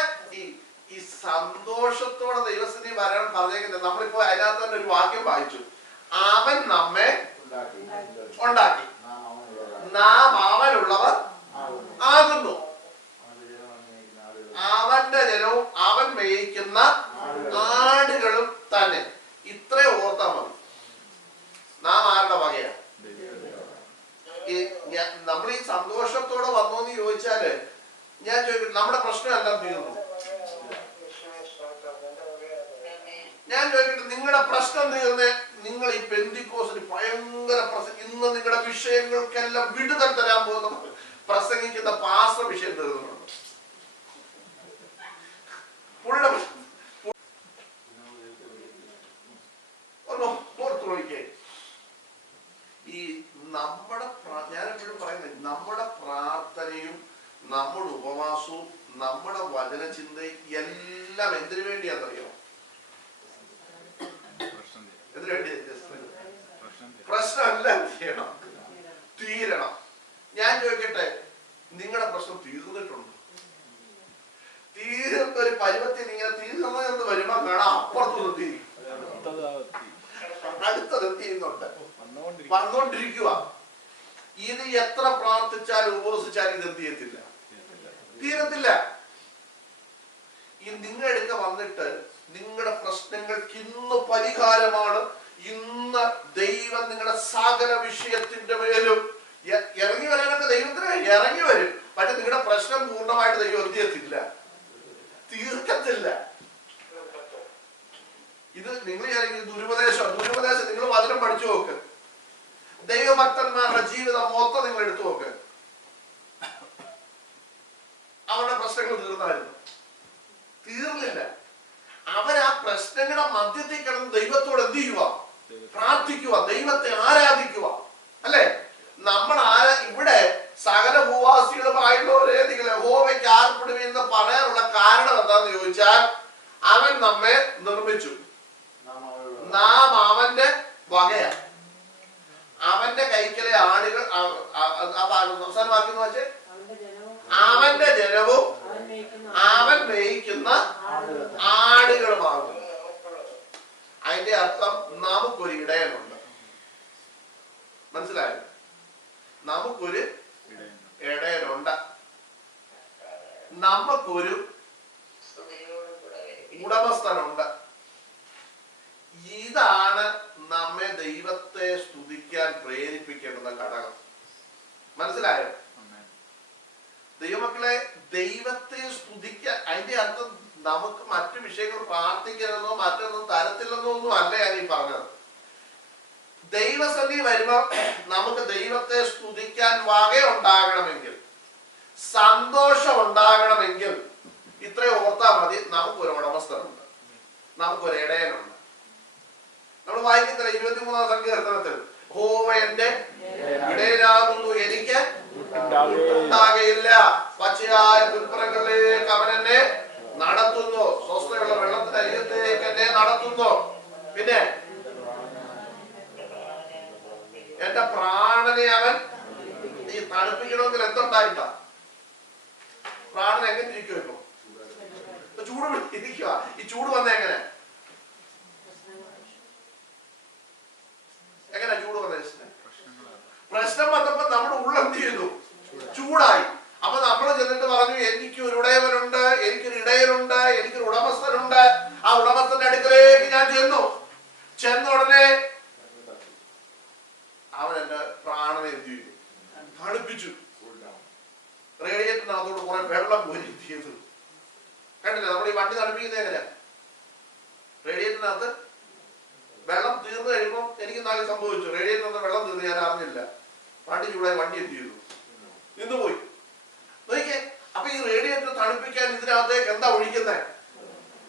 ഈ സന്തോഷത്തോടെ ദൈവസ്ഥിതി വരാൻ പറഞ്ഞേക്കുന്നത്. നമ്മളിപ്പോ അതിനകത്ത് തന്നെ ഒരു വാക്യം വായിച്ചു. അവൻ നമ്മെ ഉണ്ടാക്കി, നാം അവനുള്ളവർ ആകുന്നു. അവന്റെ ജനവും അവൻ മേയിക്കുന്ന ആടുകളും തന്നെ. ഇത്രേ ഓർത്താ മതി. നാം ആരുടെ വകയാ? നമ്മൾ ഈ സന്തോഷത്തോടെ വന്നോന്ന് ചോദിച്ചാല് ഞാൻ ചോദിക്കട്ടെ, നമ്മുടെ പ്രശ്നം എല്ലാം തീർന്നു? ഞാൻ ചോദിക്കട്ടെ, നിങ്ങളുടെ പ്രശ്നം തീർന്ന് നിങ്ങൾ ഈ പെന്തിക്കോസിന് ഭയങ്കര ഇന്ന് നിങ്ങളുടെ വിഷയങ്ങൾക്കെല്ലാം വിടുതൽ തരാൻ പോകുന്ന പ്രസംഗിക്കുന്ന പാസ്റ്റർ വിഷയം തീർന്നുണ്ട്. ഒന്ന് ഓർത്തു നോക്കിയേ. ഈ നമ്മുടെ ഞാൻ എപ്പോഴും പറയുന്നത്, നമ്മുടെ പ്രാർത്ഥനയും നമ്മുടെ ഉപവാസവും നമ്മുടെ വചനചിന്തയും എല്ലാം എന്തിനു വേണ്ടിയാണെന്നറിയോ? എന്തിനു വേണ്ടി? പ്രശ്നമെല്ലാം തീരണം. ഞാൻ ചോദിക്കട്ടെ, നിങ്ങളുടെ പ്രശ്നം തീർന്നിട്ടുണ്ടോ? തീർന്ന ഒരു പരുവത്തിൽ ഇങ്ങനെ തീർന്നതെന്ന് വരുമ്പോ കാണാം അപ്പുറത്ത് നിർത്തി അടുത്തത് എത്തിയുന്നുണ്ട്, വന്നോണ്ടിരിക്കുക. ഇത് എത്ര പ്രാർത്ഥിച്ചാലും ഉപവസിച്ചാലും ഇത് എന്ത് ചെയ്യത്തില്ല, തീരത്തില്ല. ഈ നിങ്ങളെടുക്ക വന്നിട്ട് നിങ്ങളുടെ പ്രശ്നങ്ങൾക്ക് ഇന്ന് പരിഹാരമാണ്, ഇന്ന് ദൈവം നിങ്ങളുടെ സകല വിഷയത്തിന്റെ മേലും ഇറങ്ങി വരാനൊക്കെ ദൈവത്തിന് ഇറങ്ങി വരും. പക്ഷെ നിങ്ങളുടെ പ്രശ്നം പൂർണ്ണമായിട്ട് ദൈവം എന്ത് ചെയ്യത്തില്ല, തീർക്കത്തില്ല. ഇത് നിങ്ങൾ ദുരുപദേശം നിങ്ങൾ വചനം പഠിച്ചു നോക്ക്. ദൈവഭക്തന്മാരുടെ ജീവിതം മൊത്തം നിങ്ങൾ എടുത്തു നോക്ക്. അവരുടെ പ്രശ്നങ്ങൾ തീർന്നായിരുന്നു? തീർന്നില്ല. അവരാ പ്രശ്നങ്ങളുടെ മധ്യത്തിൽ കിടന്ന് ദൈവത്തോട് എന്ത് ചെയ്യുക? പ്രാർത്ഥിക്കുക, ദൈവത്തെ ആരാധിക്കുക. അല്ലെ? നമ്മൾ ഇവിടെ സകല ഭൂവാസികളുമായുള്ളവരെ നിങ്ങൾ യഹോവയ്ക്ക് ആർപ്പിടുമെന്ന് പറയാനുള്ള കാരണം എന്താന്ന് ചോദിച്ചാൽ, അവൻ നമ്മെ നിർമ്മിച്ചു, നാം അവന്റെ വകയാണ്. അവന്റെ കൈക്കലെ ആടുകൾ. അവസാനം വാക്യം വെച്ച്, അവന്റെ ജനവും അവൻ മേയിക്കുന്ന ആടുകളുമാകും. അതിന്റെ അർത്ഥം നമുക്കൊരു ഇടയനുണ്ട്. മനസ്സിലായോ? നമുക്കൊരു ഇടയനുണ്ട്, നമുക്കൊരു ഉടമസ്ഥനുണ്ട്. ഇതാണ് നമ്മെ ദൈവത്തെ സ്തുതിക്കാൻ പ്രേരിപ്പിക്കേണ്ടുന്ന ഘടകം. മനസ്സിലായോ? ദൈവമക്കളെ, ദൈവത്തെ സ്തുതിക്കാൻ അതിന്റെ അർത്ഥം നമുക്ക് മറ്റു വിഷയങ്ങൾ പ്രാർത്ഥിക്കരുതെന്നോ മറ്റൊന്നും തരത്തില്ലെന്നോ ഒന്നും അല്ല ഞാൻ ഈ പറഞ്ഞത്. ദൈവസന്നിധി വരുമ്പോൾ നമുക്ക് ദൈവത്തെ സ്തുതിക്കാൻ വകയുണ്ടാകണമെങ്കിൽ, സന്തോഷം ഉണ്ടാകണമെങ്കിൽ ഇത്രയും ഓർത്താൽ മതി. നമുക്കൊരു ഉടമസ്ഥനുണ്ട്, നമുക്കൊരു ഇടയനുണ്ട്. നമ്മൾ വായിക്കുന്ന 23-ാം സങ്കീർത്തനത്തിൽ, യഹോവ എന്റെ ഇടയനാകുന്നു, എനിക്ക് ഉണ്ടാകയില്ല. പച്ചയായ പുൽപ്പുറങ്ങളിലേക്ക് അവൻ എന്നെ നടത്തുന്നു, സ്വസ്ഥയുള്ള വെള്ളത്തിന്റെ അരികത്തേക്ക് എന്നെ നടത്തുന്നു. പിന്നെ എന്റെ പ്രാണനെ അവൻ ഈ തണുപ്പിക്കണമെങ്കിൽ എന്തുണ്ടായിട്ടാ? പ്രാണൻ എങ്ങനെ ഇരിക്കുമോ? ചൂട് ഇരിക്കുക. ഈ ചൂട് വന്ന എങ്ങനെ ചൂട് വന്ന? പ്രശ്നം വന്നപ്പോ നമ്മുടെ ഉള്ളെന്ത് ചെയ്തു? ചൂടായി. അപ്പൊ നമ്മൾ ചെന്നിട്ട് പറഞ്ഞു, എനിക്ക് ഒരു ഇടയവനുണ്ട്, എനിക്കൊരു ഇടയനുണ്ട്, എനിക്കൊരു ഉടമസ്ഥനുണ്ട്. ആ ഉടമസ്ഥന്റെ അടുക്കലേക്ക് ഞാൻ ചെന്ന ഉടനെ അവൻ എന്റെ പ്രാണനെ എന്ത് ചെയ്തു? തണുപ്പിച്ചു. റേഡിയേറ്ററിനകത്തോട് കുറെ വെള്ളം കോരി ചെയ്തു. കണ്ടില്ലേ? നമ്മൾ ഈ വണ്ടി തണുപ്പിക്കുന്നത് എങ്ങനെയാ? റേഡിയേറ്ററിനകത്ത് വെള്ളം തീർന്നു കഴിയുമ്പോൾ നാളിൽ സംഭവിച്ചു. റേഡിയേറ്ററിൽ നിന്ന് വെള്ളം തീർന്ന് ഞാൻ അറിഞ്ഞില്ല. വണ്ടി ചൂടായി, വണ്ടി എന്ത് ചെയ്തു? നിന്നുപോയി. നോക്കിക്കേ, അപ്പൊ ഈ റേഡിയേറ്റർ തണുപ്പിക്കാൻ ഇതിനകത്തേക്ക് എന്താ ഒഴിക്കുന്നത്?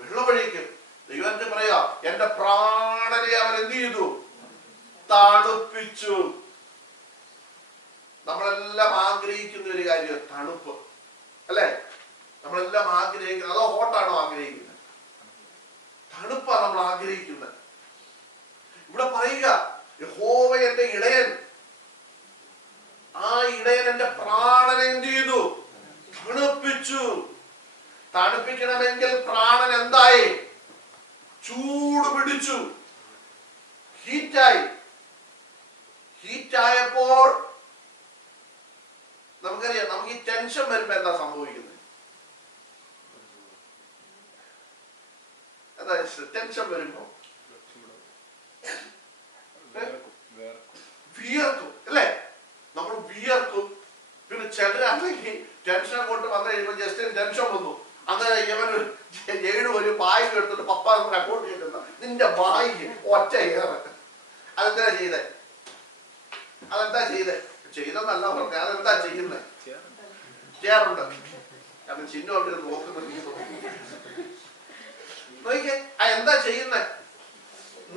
വെള്ളം ഒഴിക്കും. ദൈവത്തെ പറയാ, എന്റെ പ്രാണനെ അവൻ എന്ത് ചെയ്തു? തണുപ്പിച്ചു. നമ്മളെല്ലാം ആഗ്രഹിക്കുന്ന ഒരു കാര്യം തണുപ്പ് അല്ലെ? നമ്മളെല്ലാം ആഗ്രഹിക്കുന്നത്. അതോ ഹോട്ടാണോ ആഗ്രഹിക്കുന്നത്? തണുപ്പാണ് നമ്മൾ ആഗ്രഹിക്കുന്നത്. ഇവിടെ പറയുക, യഹോവ എന്റെ ഇടയൻ, ആ ഇടയൻ എന്റെ പ്രാണനെ എന്ത് ചെയ്തു? തണുപ്പിച്ചു. തണുപ്പിക്കണമെങ്കിൽ പ്രാണൻ എന്തായി? ചൂട് പിടിച്ചു, ഹീറ്റായി. ഹീറ്റായപ്പോൾ നമുക്കറിയാം, നമുക്ക് ഈ ടെൻഷൻ വരുമ്പോ എന്താ സംഭവിക്കുന്നത്? എന്താ ടെൻഷൻ വരുമ്പോ? വിയർക്കും അല്ലേ? നമ്മൾ വിയർക്കും. പിന്നെ ചിലരാണെങ്കിൽ ടെൻഷൻ അങ്ങോട്ട് വന്നു കഴിയുമ്പോ ജസ്റ്റ് ടെൻഷൻ വന്നു, അങ്ങനെ ഇവന് 7 ഒരു ബാഗ് എടുത്തിട്ട് പപ്പ അങ്ങോട്ട് ചെയ്യുന്ന നിന്റെ ബാഗ് ഒറ്റ ഏറെ. അതെന്താ ചെയ്തേ? ചെയ്തെന്നല്ല പറഞ്ഞ, അതെന്താ ചെയ്യുന്നത്? ചെയ്യാറുണ്ട്. കാരണം ചിഹ്നം അവിടെ നോക്കുന്നുണ്ട്. നോക്കിക്കേ, എന്താ ചെയ്യുന്നേ?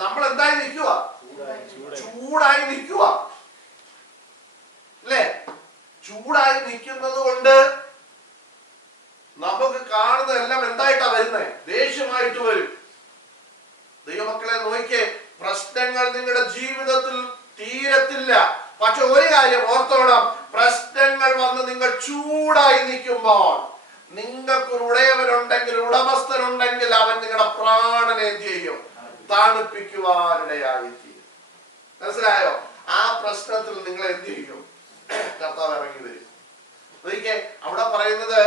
നമ്മൾ എന്തായി നിൽക്കുക? ചൂടായി നിൽക്കുക അല്ലേ? ചൂടായി നിൽക്കുന്നത് കൊണ്ട് നമുക്ക് കാണുന്നതെല്ലാം എന്തായിട്ടാ വരുന്നേ? ദേഷ്യമായിട്ട് വരും. ദൈവമക്കളെ നോക്കിക്കേ, പ്രശ്നങ്ങൾ നിങ്ങളുടെ ജീവിതത്തിൽ തീരത്തില്ല. പക്ഷെ ഒരു കാര്യം ഓർത്തോണം, പ്രശ്നങ്ങൾ വന്ന് നിങ്ങൾ ചൂടായി നിൽക്കുമ്പോൾ നിങ്ങൾക്കൊരു ഉടയവനുണ്ടെങ്കിൽ, ഉടമസ്ഥനുണ്ടെങ്കിൽ, അവൻ നിങ്ങളുടെ പ്രാണനെ എന്ത് ചെയ്യും? തണുപ്പിക്കുവാനിടയായി തീരും. മനസ്സിലായോ? ആ പ്രശ്നത്തിൽ നിങ്ങൾ എന്ത് ചെയ്യും? കർത്താവ് ഇറങ്ങി വരും. നോക്കിക്കേ, അവിടെ പറയുന്നത്,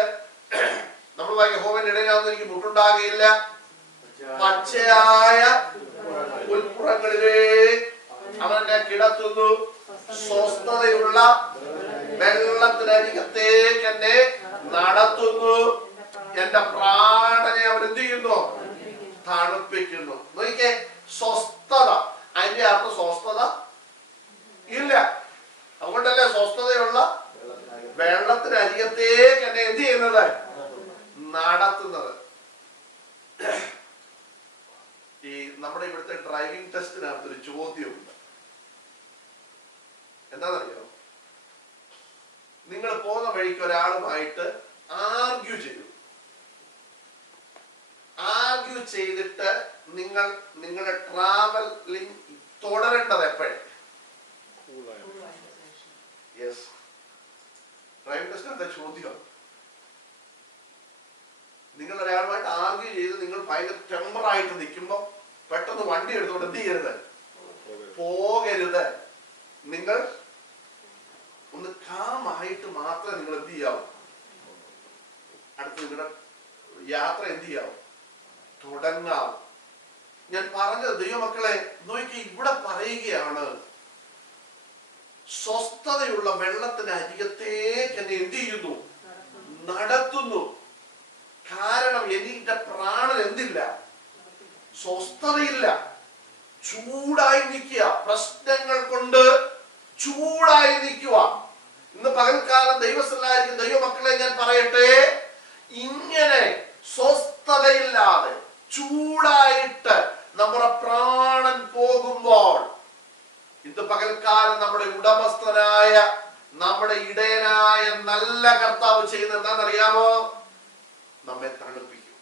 നമ്മൾ യഹോവന്റെ ഇടയിലാവുന്ന എനിക്ക് മുട്ടുണ്ടാകുകയില്ല, പച്ചയായ പുൽപ്പുറങ്ങളിലേക്ക് അവൻ എന്നെ കിടത്തുന്നു, സ്വസ്ഥതയുള്ള വെള്ളത്തിനരികത്തേക്ക് എന്നെ നടത്തുന്നു, എന്റെ പ്രാണനെ അവൻ എന്ത് ചെയ്യുന്നു? തണുപ്പിക്കുന്നു. നോക്കിക്കേ, സ്വസ്ഥത. അതിന്റെ അർത്ഥം സ്വസ്ഥത ഇല്ല. അതുകൊണ്ടല്ലേ സ്വസ്ഥതയുള്ള വെള്ളത്തിനരികത്തേക്ക് എന്നെ എന്ത് ചെയ്യുന്നത്? നടത്തുന്നത്. ഈ നമ്മുടെ ഇവിടുത്തെ ഡ്രൈവിംഗ് ടെസ്റ്റിനകത്തൊരു ചോദ്യമുണ്ട്. എന്താണെന്നറിയോ? നിങ്ങൾ പോകുന്ന വഴിക്ക് ഒരാളുമായിട്ട് ആർഗ്യൂ ചെയ്തിട്ട് നിങ്ങൾ നിങ്ങളുടെ ട്രാവലിംഗ് തുടരേണ്ടത് എപ്പോഴേ? യെസ്, ഡ്രൈവിംഗ് ടെസ്റ്റിനകത്തെ ചോദ്യം. നിങ്ങൾ ഒരാളുമായിട്ട് ആർഗ്യൂ ചെയ്ത് നിങ്ങൾ ഭയങ്കര ടെമ്പറായിട്ട് നിൽക്കുമ്പോ പെട്ടെന്ന് വണ്ടി എടുത്തോണ്ട് എന്ത് ചെയ്യരുത്? പോകരുത്. നിങ്ങൾ ഒന്ന് കാമായിട്ട് മാത്രമേ നിങ്ങൾ എന്ത് ചെയ്യാവൂ? അടുത്ത് നിങ്ങളുടെ യാത്ര എന്ത് ചെയ്യാവൂ? തുടങ്ങാവൂ. ഞാൻ പറഞ്ഞത് ദൈവമക്കളെ നോക്കി, ഇവിടെ പറയുകയാണ്, സ്വസ്ഥതയുള്ള വെള്ളത്തിന് അരികത്തേക്ക് എന്നെ എന്ത് ചെയ്യുന്നു? നടത്തുന്നു. കാരണം എനിക്ക് പ്രാണൻ എന്തില്ല? സ്വസ്ഥതയില്ല. ചൂടായി നിൽക്കുക, പ്രശ്നങ്ങൾ കൊണ്ട് ചൂടായി നിൽക്കുക. ഇന്ന് പകൽക്കാലം ദൈവസ്ഥലായിരിക്കും ദൈവമക്കളെ ഞാൻ പറയട്ടെ, ഇങ്ങനെ സ്വസ്ഥതയില്ലാതെ ചൂടായിട്ട് നമ്മുടെ പ്രാണൻ പോകുമ്പോൾ, ഇന്ന് പകൽക്കാലം നമ്മുടെ ഉടമസ്ഥനായ, നമ്മുടെ ഇടയനായ നല്ല കർത്താവ് ചെയ്യുന്നത് എന്താണെന്നറിയാമോ? നമ്മെ തണുപ്പിക്കും.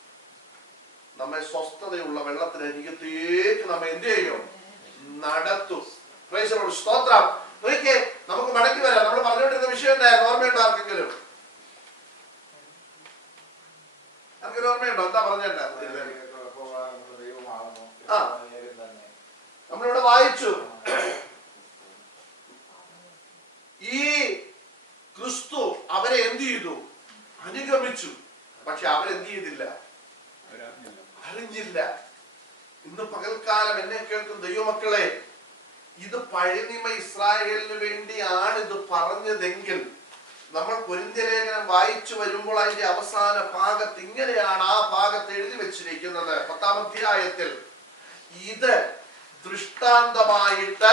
നമ്മെ സ്വസ്ഥതയുള്ള വെള്ളത്തിനരികത്തേക്ക് നമ്മെ എന്ത് ചെയ്യും? നടത്തും. സ്തോത്രം. നോക്കിക്കേ, നമുക്ക് മടക്കി വരാം. നമ്മൾ പറഞ്ഞുകൊണ്ടിരുന്ന വിഷയം എന്തായിരുന്നു? ഓർമ്മയുണ്ടോ ആർക്കെങ്കിലും? ഓർമ്മയുണ്ടോ? എന്താ പറഞ്ഞിട്ടുണ്ടായിരുന്നു? നമ്മളിവിടെ വായിച്ചു, ഈ ക്രിസ്തു അവരെ എന്ത് ചെയ്തു? അനുഗമിച്ചു. പക്ഷെ അവരെന്ത് ചെയ്തില്ല? അറിഞ്ഞില്ല. ഇന്ന് പകൽക്കാലം എന്നെ കേൾക്കുന്ന ദൈവമക്കളെ, ഇത് പഴയ നിയമ ഇസ്രായേലിന് വേണ്ടിയാണ് ഇത് പറഞ്ഞതെങ്കിൽ, നമ്മൾ കൊരിന്ത്യ ലേഖനം വായിച്ചു വരുമ്പോൾ അതിന്റെ അവസാന ഭാഗത്ത് ഇങ്ങനെയാണ് ആ ഭാഗത്ത് എഴുതി വെച്ചിരിക്കുന്നത്. 10-ാം അധ്യായത്തിൽ, ഇത് ദൃഷ്ടാന്തമായിട്ട്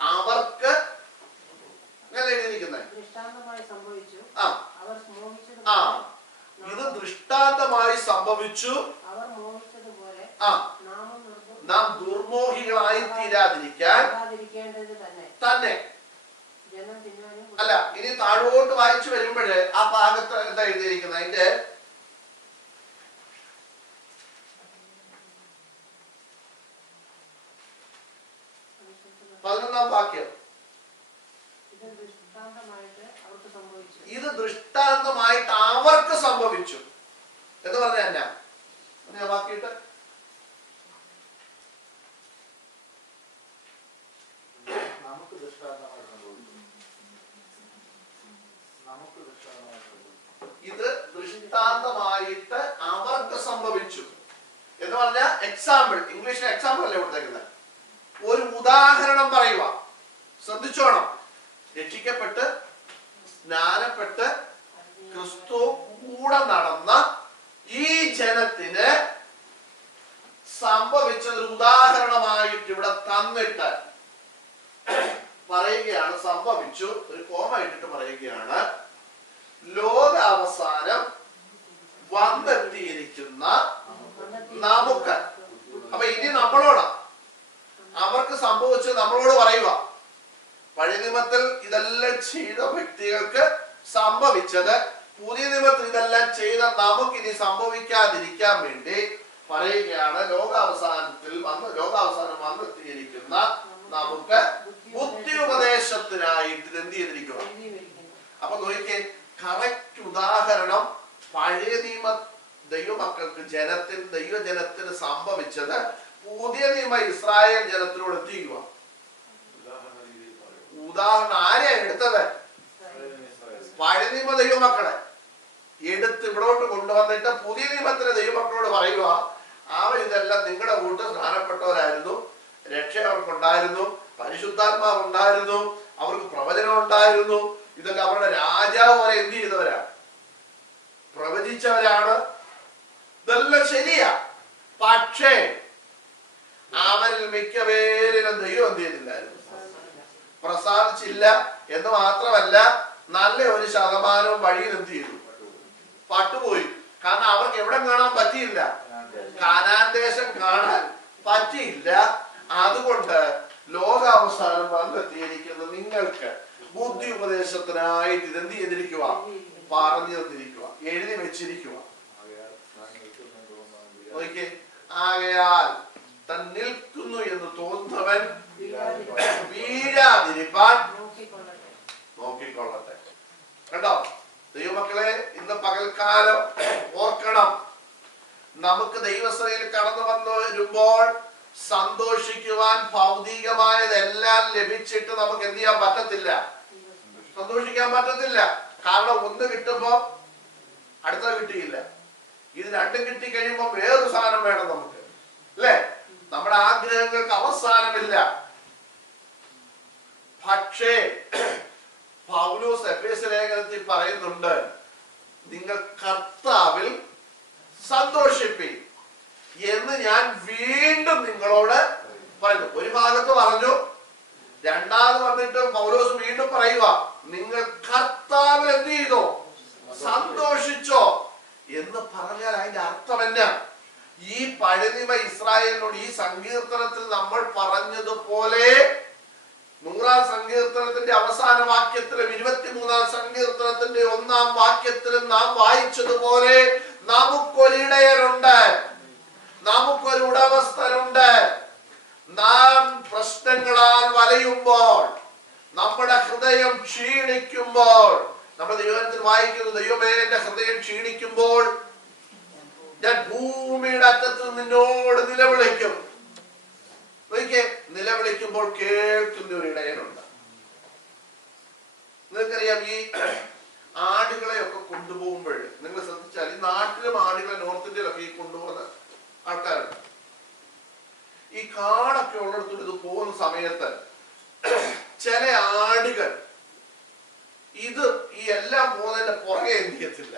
അവർക്ക് അങ്ങനെ എഴുതിയിരിക്കുന്നത്. ഇത് ദൃഷ്ടാന്തമായി സംഭവിച്ചു, നാം ദുർമോഹികളായി തീരാതിരിക്കാൻ തന്നെ. അല്ല, ഇനി താഴോട്ട് വായിച്ചു വരുമ്പോഴേ ആ ഭാഗത്ത് എന്താ എഴുതിയിരിക്കുന്നത്? അതിന്റെ 11-ാം വാക്യം. ഇത് ദൃഷ്ടാന്തമായിട്ട് അവർക്ക് സംഭവിച്ചു എന്ന് പറഞ്ഞ എന്നാ വാക്കിയിട്ട് ഇത് ദൃഷ്ടാന്തമായിട്ട് അവർക്ക് സംഭവിച്ചു എന്ന് പറഞ്ഞ എക്സാമ്പിൾ. ഇംഗ്ലീഷിലെ എക്സാമ്പിൾ അല്ലേ കൊടുത്തേക്കുന്നത്? ഒരു ഉദാഹരണം പറയുക. ശ്രദ്ധിച്ചോണം. രക്ഷിക്കപ്പെട്ട് സ്നാനപ്പെട്ട് ക്രിസ്തു കൂടെ നടന്ന ഈ ജനത്തിന് സംഭവിച്ചത് ഉദാഹരണമായിട്ട് ഇവിടെ തന്നിട്ട് പറയുകയാണ്. സംഭവിച്ചു, ഒരു കോമ ഇട്ടിട്ട് പറയുകയാണ്, ലോകാവസാനം വന്നെത്തിയിരിക്കുന്ന നമുക്ക്. അപ്പൊ ഇനി നമ്മളോടാ അവർക്ക് സംഭവിച്ചത് നമ്മളോട് പറയുക. പഴയ നിയമത്തിൽ ഇതെല്ലാം ചെയ്ത വ്യക്തികൾക്ക് സംഭവിച്ചത് പുതിയ നിയമത്തിൽ ഇതെല്ലാം ചെയ്ത നമുക്ക് ഇനി സംഭവിക്കാതിരിക്കാൻ വേണ്ടി പറയുകയാണ്. ലോകാവസാനം വന്നെത്തിയിരിക്കുന്ന നമുക്ക് ബുദ്ധി ഉപദേശത്തിനായിട്ട് എന്ത് ചെയ്തിരിക്കുക. അപ്പൊ നോക്കിയേ, കറക്റ്റ് ഉദാഹരണം. പഴയ നിയമ ദൈവമക്കൾക്ക് ദൈവജനത്തിന് സംഭവിച്ചത് പുതിയ നിയമ ഇസ്രായേൽ ജനത്തിനോട് എത്തിക്കുക. ഉദാഹരണം ആരെയാ എടുത്തത്? പഴയ നിയമ ദൈവമക്കളെ എടുത്ത് ഇവിടോട്ട് കൊണ്ടുവന്നിട്ട് പുതിയ നിയമത്തിലെ ദൈവമക്കളോട് പറയുക, അവർ ഇതെല്ലാം നിങ്ങളുടെ കൂട്ട് സ്നാനപ്പെട്ടവരായിരുന്നു, രക്ഷ അവർക്കുണ്ടായിരുന്നു, പരിശുദ്ധാത്മാവ് ഉണ്ടായിരുന്നു, അവർക്ക് പ്രവചനം ഉണ്ടായിരുന്നു, ഇതെല്ലാം അവരുടെ രാജാവ് വരെ എന്ത് ചെയ്തവരാണ്? പ്രവചിച്ചവരാണ്. ഇതെല്ലാം ശരിയാ. പക്ഷേ അവരിൽ മിക്കപേരിലും ദൈവം എന്ത് ചെയ്തില്ലായിരുന്നു? പ്രസാദിച്ചില്ല. എന്ന് മാത്രമല്ല, നല്ല ഒരു ശതമാനവും വഴിയിൽ എന്ത് ചെയ്തു? പട്ടുപോയി. കാരണം അവർക്ക് എവിടെ കാണാൻ പറ്റിയില്ല? കാനാൻ ദേശം കാണാൻ പറ്റിയില്ല. അതുകൊണ്ട് ലോകാവസാനം വന്നെത്തിയിരിക്കുന്ന നിങ്ങൾക്ക് ബുദ്ധി ഉപദേശത്തിനായിട്ട് ഇതെന്ത് ചെയ്തിരിക്കുക? പറഞ്ഞു തന്നിരിക്കുക, എഴുതി വെച്ചിരിക്കുക. ആകയാൽ താൻ നിൽക്കുന്നു എന്ന് തോന്നുന്നവൻ വീഴാതിരിപ്പാൻ നോക്കിക്കൊള്ളട്ടെ. കേട്ടോ ദൈവമക്കളെ, ഇന്ന് പകൽക്കാലം ഓർക്കണം, നമുക്ക് ദൈവസഭയിൽ കടന്നു വരുമ്പോൾ സന്തോഷിക്കുവാൻ ഭൗതികമായതെല്ലാം ലഭിച്ചിട്ട് നമുക്ക് എന്ത് ചെയ്യാൻ പറ്റത്തില്ല? സന്തോഷിക്കാൻ പറ്റത്തില്ല. കാരണം ഒന്ന് കിട്ടുമ്പോ അടുത്തത് കിട്ടിയില്ല. ഇത് രണ്ടും കിട്ടി കഴിയുമ്പോ വേറൊരു സാധനം വേണം നമുക്ക്, അല്ലേ? നമ്മുടെ ആഗ്രഹങ്ങൾക്ക് അവസാനമില്ല. പക്ഷേ പൗലോസ് എഫേസ്യ ലേഖനത്തിൽ പറയുന്നുണ്ട്, നിങ്ങൾ കർത്താവിൽ സന്തോഷിപ്പിൻ എന്ന് ഞാൻ വീണ്ടും നിങ്ങളോട് പറയുന്നു. ഒരു ഭാഗത്ത് പറഞ്ഞു, രണ്ടാമത് വന്നിട്ട് പൗലോസ് വീണ്ടും പറയുക, നിങ്ങൾ കർത്താവിൽ എന്ത് ചെയ്തോ? സന്തോഷിച്ചോ എന്ന് പറഞ്ഞാൽ അതിന്റെ അർത്ഥം എന്നാ? ഈ പഴനിമ ഇസ്രായേലിനോട് ഈ സങ്കീർത്തനത്തിൽ നമ്മൾ പറഞ്ഞതുപോലെ 100-ാം സങ്കീർത്തനത്തിന്റെ അവസാന വാക്യത്തിലും 23-ാം സങ്കീർത്തനത്തിന്റെ 1-ാം വാക്യത്തിലും നാം വായിച്ചതുപോലെ നമുക്കൊരിടയനുണ്ട്, നമുക്കൊരു ഉടമസ്ഥനുണ്ട്. നാം പ്രശ്നങ്ങളാൽ വലയുമ്പോൾ, നമ്മുടെ ഹൃദയം ക്ഷീണിക്കുമ്പോൾ, നമ്മുടെ ദൈവത്തിൽ വായിക്കുന്നു, ദൈവമേ എന്റെ ഹൃദയം ക്ഷീണിക്കുമ്പോൾ ഞാൻ ഭൂമിയുടെ അറ്റത്ത് നിന്നോട് നിലവിളിക്കും. നിലവിളിക്കുമ്പോൾ കേൾക്കുന്ന ഒരു ഇടയനുണ്ട്. നിങ്ങൾക്കറിയാം, ഈ ആടുകളെയൊക്കെ കൊണ്ടുപോകുമ്പോൾ നിങ്ങൾ ശ്രദ്ധിച്ചാൽ, ഈ നാട്ടിലും ആടുകളെ നോർത്ത് ഇന്ത്യയിലൊക്കെ ഈ കൊണ്ടുപോകുന്ന ആൾക്കാരുണ്ട്. ഈ കാടൊക്കെ ഉള്ളിടത്തോട്ട് ഇത് പോകുന്ന സമയത്ത് ചില ആടുകൾ ഇത് ഈ എല്ലാം പോകുന്നതിന്റെ പുറകെ എന്ത് ചെയ്യത്തില്ല,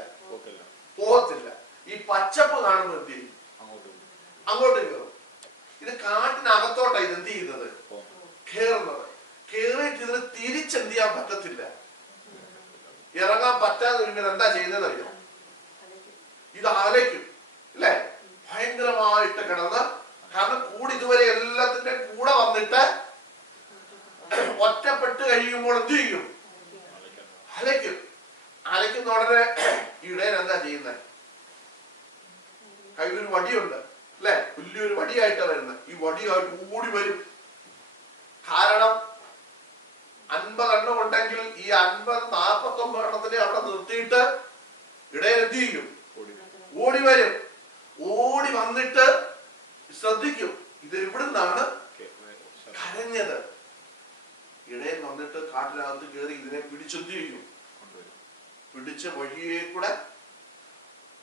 പോകത്തില്ല. ഈ പച്ചപ്പ് കാണുമ്പോൾ എന്ത് ചെയ്യും? അങ്ങോട്ട് കയറും. ഇത് കാട്ടിനകത്ത് പറ്റാതെ വരുമ്പോൾ എന്താ ചെയ്യുന്നത് അറിയോ? ഇത് അലയ്ക്കും അല്ലേ? ഭയങ്കരമായിട്ട് കിടന്ന്, കാരണം കൂടി ഇതുവരെ എല്ലാത്തിന്റെ കൂടെ വന്നിട്ട് ഒറ്റപ്പെട്ട് കഴിയുമ്പോൾ എന്ത് ചെയ്യും? അലയ്ക്കും. അലയ്ക്കുന്ന ഉടനെ ഇടയൻ എന്താ ചെയ്യുന്നത്? കയ്യിലൊരു വടിയുണ്ട് അല്ലെ, വലിയൊരു വടിയായിട്ടാണ് വരുന്നത്. ഈ വടിയായിട്ട് ഓടി വരും. കാരണം 50 എണ്ണം ഉണ്ടെങ്കിൽ ഈ 49 എണ്ണത്തിനെ അവിടെ നിർത്തിയിട്ട് ഇടയൻ എന്ത് ചെയ്യും? ഓടി വരും. ഓടി വന്നിട്ട് ശ്രദ്ധിക്കും, ഇത് എവിടുന്നാണ് കരഞ്ഞത്. ഇടയൻ വന്നിട്ട് കാട്ടിനകത്ത് കയറി ഇതിനെ പിടിച്ചെന്ത് ചെയ്യും? പിടിച്ച് വഴിയെ കൂടെ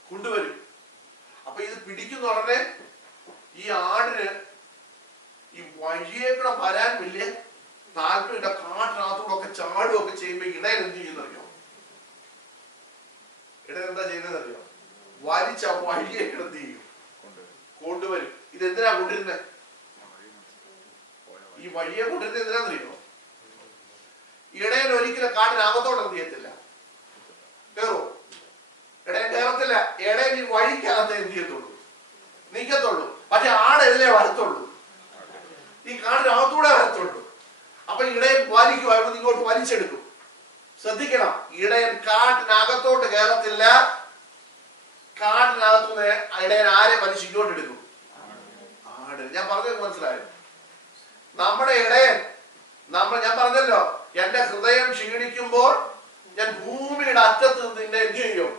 കൊണ്ടുവരും. അപ്പൊ ഇത് പിടിക്കുന്ന ഉടനെ ഈ ആടിന് ഈ വഴിയെ കൂടെ വരാൻ വലിയ താല്പര്യമില്ല. കാട്ടിനകത്തൂടെ ഒക്കെ ചാടുകയൊക്കെ ചെയ്യുമ്പോ ഇടയൻ എന്ത് ചെയ്യുന്നറിയോ? ഇടയൻ എന്താ ചെയ്യുന്നതെന്നറിയോ? വലിച്ച വഴിയെ കൂടെ എന്ത് ചെയ്യും? കൊണ്ടുവരും. ഇതെന്തിനാ കൊണ്ടിരുന്നത്? ഈ വഴിയെ കൊണ്ടിരുന്നത് എന്തിനാന്നറിയോ? ഇടയൻ ഒരിക്കലും കാട്ടിനകത്തോടെ എന്ത് ചെയ്യത്തില്ല, കയറോ? ഇടയൻ കയറത്തില്ല. ഇടയൻ ഈ വഴിക്കകത്ത് എന്ത് ചെയ്യത്തുള്ളൂ? നിൽക്കത്തുള്ളൂ. പക്ഷെ ആട് എതിലേ വരത്തുള്ളൂ? ഈ കാടിനകത്തൂടെ വരത്തുള്ളൂ. അപ്പൊ ഇടയൻ വലിക്കും, അവിടെ ഇങ്ങോട്ട് വലിച്ചെടുക്കും. ശ്രദ്ധിക്കണം, ഇടയൻ കാട്ടിനകത്തോട്ട് കയറത്തില്ല. കാട്ടിനകത്തുനിന്ന് ഇടയൻ ആരെ വലിച്ച് ഇങ്ങോട്ട് എടുക്കും? ആട്. ഞാൻ പറഞ്ഞത് മനസ്സിലായോ? നമ്മുടെ ഇടയൻ ഞാൻ പറഞ്ഞല്ലോ, എന്റെ ഹൃദയം ക്ഷീണിക്കുമ്പോൾ ഞാൻ ഭൂമിയുടെ അറ്റത്ത് നിന്നെ എന്ത് ചെയ്യും?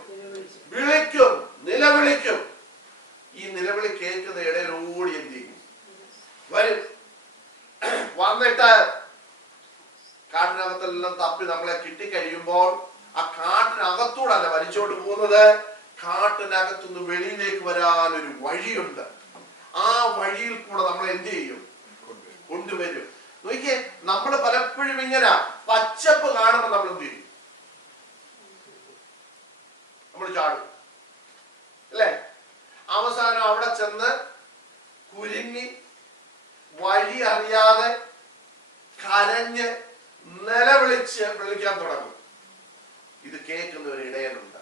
വിളിക്കും, നിലവിളിക്കും. ഈ നിലവിളി കേൾക്കുന്ന ഇടയൻ ഓടി എന്ത് ചെയ്യും? വരും. വന്നിട്ട് കാട്ടിനകത്തെല്ലാം തപ്പി നമ്മളെ കിട്ടിക്കഴിയുമ്പോൾ ആ കാട്ടിനകത്തൂടല്ല വലിച്ചോണ്ട് പോകുന്നത്, കാട്ടിനകത്തുനിന്ന് വെളിയിലേക്ക് വരാനൊരു വഴിയുണ്ട്. ആ വഴിയിൽ കൂടെ നമ്മൾ എന്ത് ചെയ്യും? കൊണ്ടുവരും. നോക്കിയേ, നമ്മൾ പലപ്പോഴും ഇങ്ങനെ പച്ചപ്പ് കാണുമ്പോൾ നമ്മൾ എന്ത് ചെയ്യും? നമ്മൾ ചാടും അല്ലേ? അവസാനം അവിടെ ചെന്ന് കുരുങ്ങി വഴി അറിയാതെ കരഞ്ഞ് വിളിക്കാൻ തുടങ്ങും. ഇത് കേൾക്കുന്ന ഒരു ഇടയനുണ്ട്.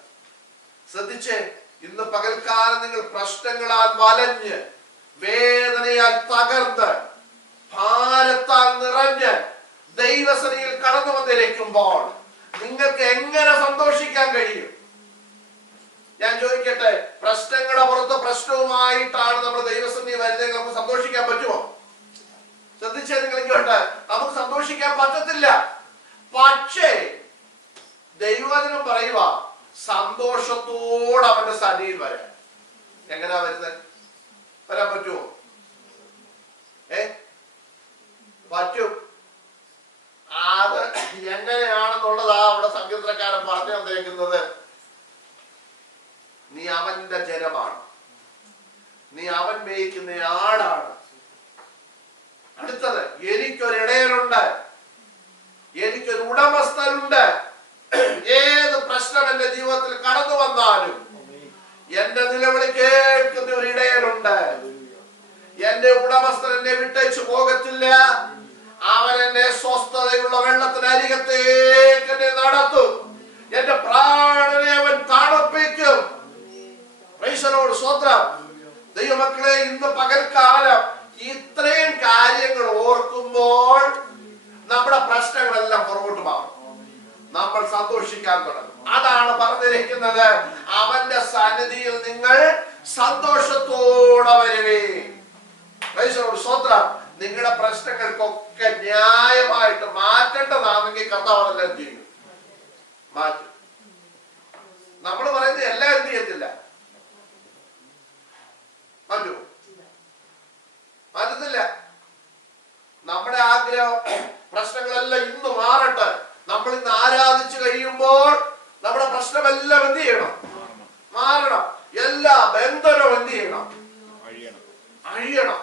ശ്രദ്ധിച്ചേ, ഇന്ന് പകൽക്കാലം നിങ്ങൾ പ്രശ്നങ്ങളാൽ വലഞ്ഞ്, വേദനയാൽ തകർന്ന്, ഭാരത്താൽ നിറഞ്ഞ് ദൈവസന്നിധിയിൽ കടന്നു വന്നിരിക്കുമ്പോൾ നിങ്ങൾക്ക് എങ്ങനെ സന്തോഷിക്കാൻ കഴിയും? ഞാൻ ചോദിക്കട്ടെ, പ്രശ്നങ്ങളുടെ പുറത്ത് പ്രശ്നവുമായിട്ടാണ് നമ്മൾ ദൈവസന്നിധി വരുന്നതെങ്കിൽ നമുക്ക് സന്തോഷിക്കാൻ പറ്റുമോ? ശ്രദ്ധിച്ചേ, നിങ്ങൾ ഇങ്ങോട്ട്, നമുക്ക് സന്തോഷിക്കാൻ പറ്റത്തില്ല. പക്ഷേ ദൈവവചനം പറയുക, സന്തോഷത്തോടെ അവന്റെ സന്നിധിയിൽ വരാൻ. എങ്ങനെയാ വരുന്നത്? വരാൻ പറ്റുമോ? പറ്റും. അത് എങ്ങനെയാണെന്നുള്ളതാ അവിടെ സങ്കീർത്തനക്കാരൻ പറഞ്ഞു തന്നേക്കുന്നത്. നീ അവന്റെ ജനമാണ്, നീ അവൻ മേയ്ക്കുന്ന ആടാണ്. അടുത്തത്, എനിക്കൊരിടയനുണ്ട്, എനിക്കൊരു ഉടമസ്ഥനുണ്ട്. ഏത് പ്രശ്നം എന്റെ ജീവിതത്തിൽ കടന്നു വന്നാലും എന്റെ നിലവിളി കേൾക്കുന്ന ഒരു ഇടയനുണ്ട്. എന്റെ ഉടമസ്ഥൻ എന്നെ വിട്ടേച്ചു പോകത്തില്ല. അവൻ എന്നെ സ്വസ്ഥതയുള്ള വെള്ളത്തിനരികത്തേക്ക് എന്നെ നടത്തും. എന്റെ പ്രാണനെ അവൻ തണുപ്പിക്കും. സ്വത്രം. ദൈവമക്കളെ, ഇന്ന് പകൽക്കാലം ഇത്രയും കാര്യങ്ങൾ ഓർക്കുമ്പോൾ നമ്മുടെ പ്രശ്നങ്ങളെല്ലാം പുറകോട്ട് മാറും. നമ്മൾ സന്തോഷിക്കാൻ തുടങ്ങും. അതാണ് പറഞ്ഞിരിക്കുന്നത്, അവന്റെ സന്നിധിയിൽ നിങ്ങൾ സന്തോഷത്തോടെ വരുവേ. സ്വത്രം. നിങ്ങളുടെ പ്രശ്നങ്ങൾക്കൊക്കെ ന്യായമായിട്ട് മാറ്റേണ്ടതാണെങ്കിൽ കർത്താവ് എന്ത് ചെയ്യും? മാറ്റും. നമ്മൾ പറയുന്നത് എല്ലാം എന്ത് ചെയ്യത്തില്ല, മാറ്റുമോ? മാറ്റത്തില്ല. നമ്മുടെ ആഗ്രഹം പ്രശ്നങ്ങളെല്ലാം ഇന്ന് മാറട്ടെ. നമ്മൾ ഇന്ന് ആരാധിച്ചു കഴിയുമ്പോൾ നമ്മുടെ പ്രശ്നമെല്ലാം എന്ത് ചെയ്യണം? മാറണം. എല്ലാ ബന്ധനവും എന്ത് ചെയ്യണം? അഴിയണം.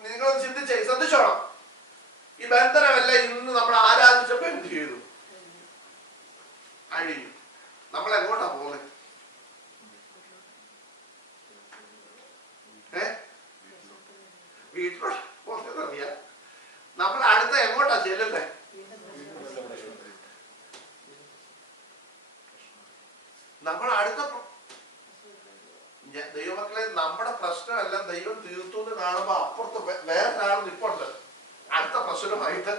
നിങ്ങൾ ശ്രദ്ധിച്ചോണം. ഈ ബന്ധനമല്ല ഇന്ന് നമ്മൾ ആരാധിച്ചപ്പോ എന്ത് ചെയ്തു? അഴിഞ്ഞു. നമ്മൾ എങ്ങോട്ടാ പോകുന്നത്? വീട്ടിലോട്ട് പോകുന്നതറിയാം. നമ്മൾ അടുത്ത എങ്ങോട്ടാ ചെല്ലുന്നേ? നമ്മൾ അടുത്ത ദൈവമക്കളെ, നമ്മുടെ പ്രശ്നമെല്ലാം ദൈവം തീർത്തു എന്ന് കാണുമ്പോ അപ്പുറത്ത് വേറൊരാൾ നിപ്പുണ്ട്. അടുത്ത പ്രശ്നമായിട്ട്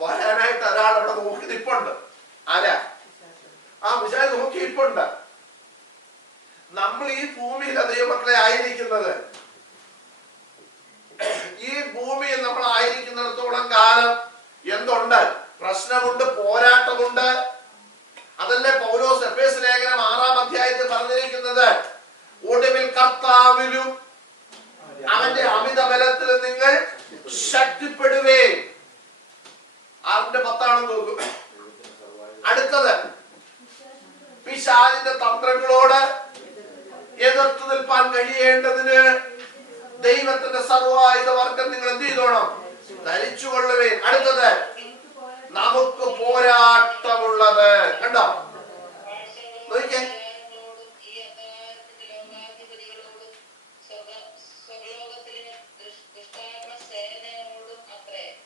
വരാനായിട്ട് ഒരാൾ അവിടെ നോക്കി നിപ്പുണ്ട്. ആരാ? ആ വിചാരം നോക്കി നിപ്പുണ്ട്. നമ്മൾ ഈ ഭൂമിയിലെ ദൈവമക്കളെ ആയിരിക്കുന്നത്. ഈ ഭൂമിയിൽ നമ്മൾ ആയിരിക്കുന്നിടത്തോളം കാലം എന്തുണ്ട്? പ്രശ്നമുണ്ട്, പോരാട്ടമുണ്ട്. അതല്ലേ പൗലോസ് എഫേസ്യ ലേഖനം 6-ാം അധ്യായത്തിൽ പറഞ്ഞിരിക്കുന്നത്. ഒടുവിൽ കർത്താവിലും അവന്റെ അമിത ബലത്തിലും നിങ്ങൾ ശക്തിപ്പെടുവേ. 6:10 നോക്കും. അടുത്തത്, പിശാചിന്റെ തന്ത്രങ്ങളോട് എതിർത്തു നിൽപ്പാൻ കഴിയേണ്ടതിന് ദൈവത്തിന്റെ സർവായുധ വർഗം നിങ്ങൾ എന്ത് ചെയ്തോണം? ധരിച്ചുകൊള്ളുവേ. അടുത്തത്, നമുക്ക് പോരാട്ടമുള്ളത്. കണ്ടോ? നോക്കിക്കേ,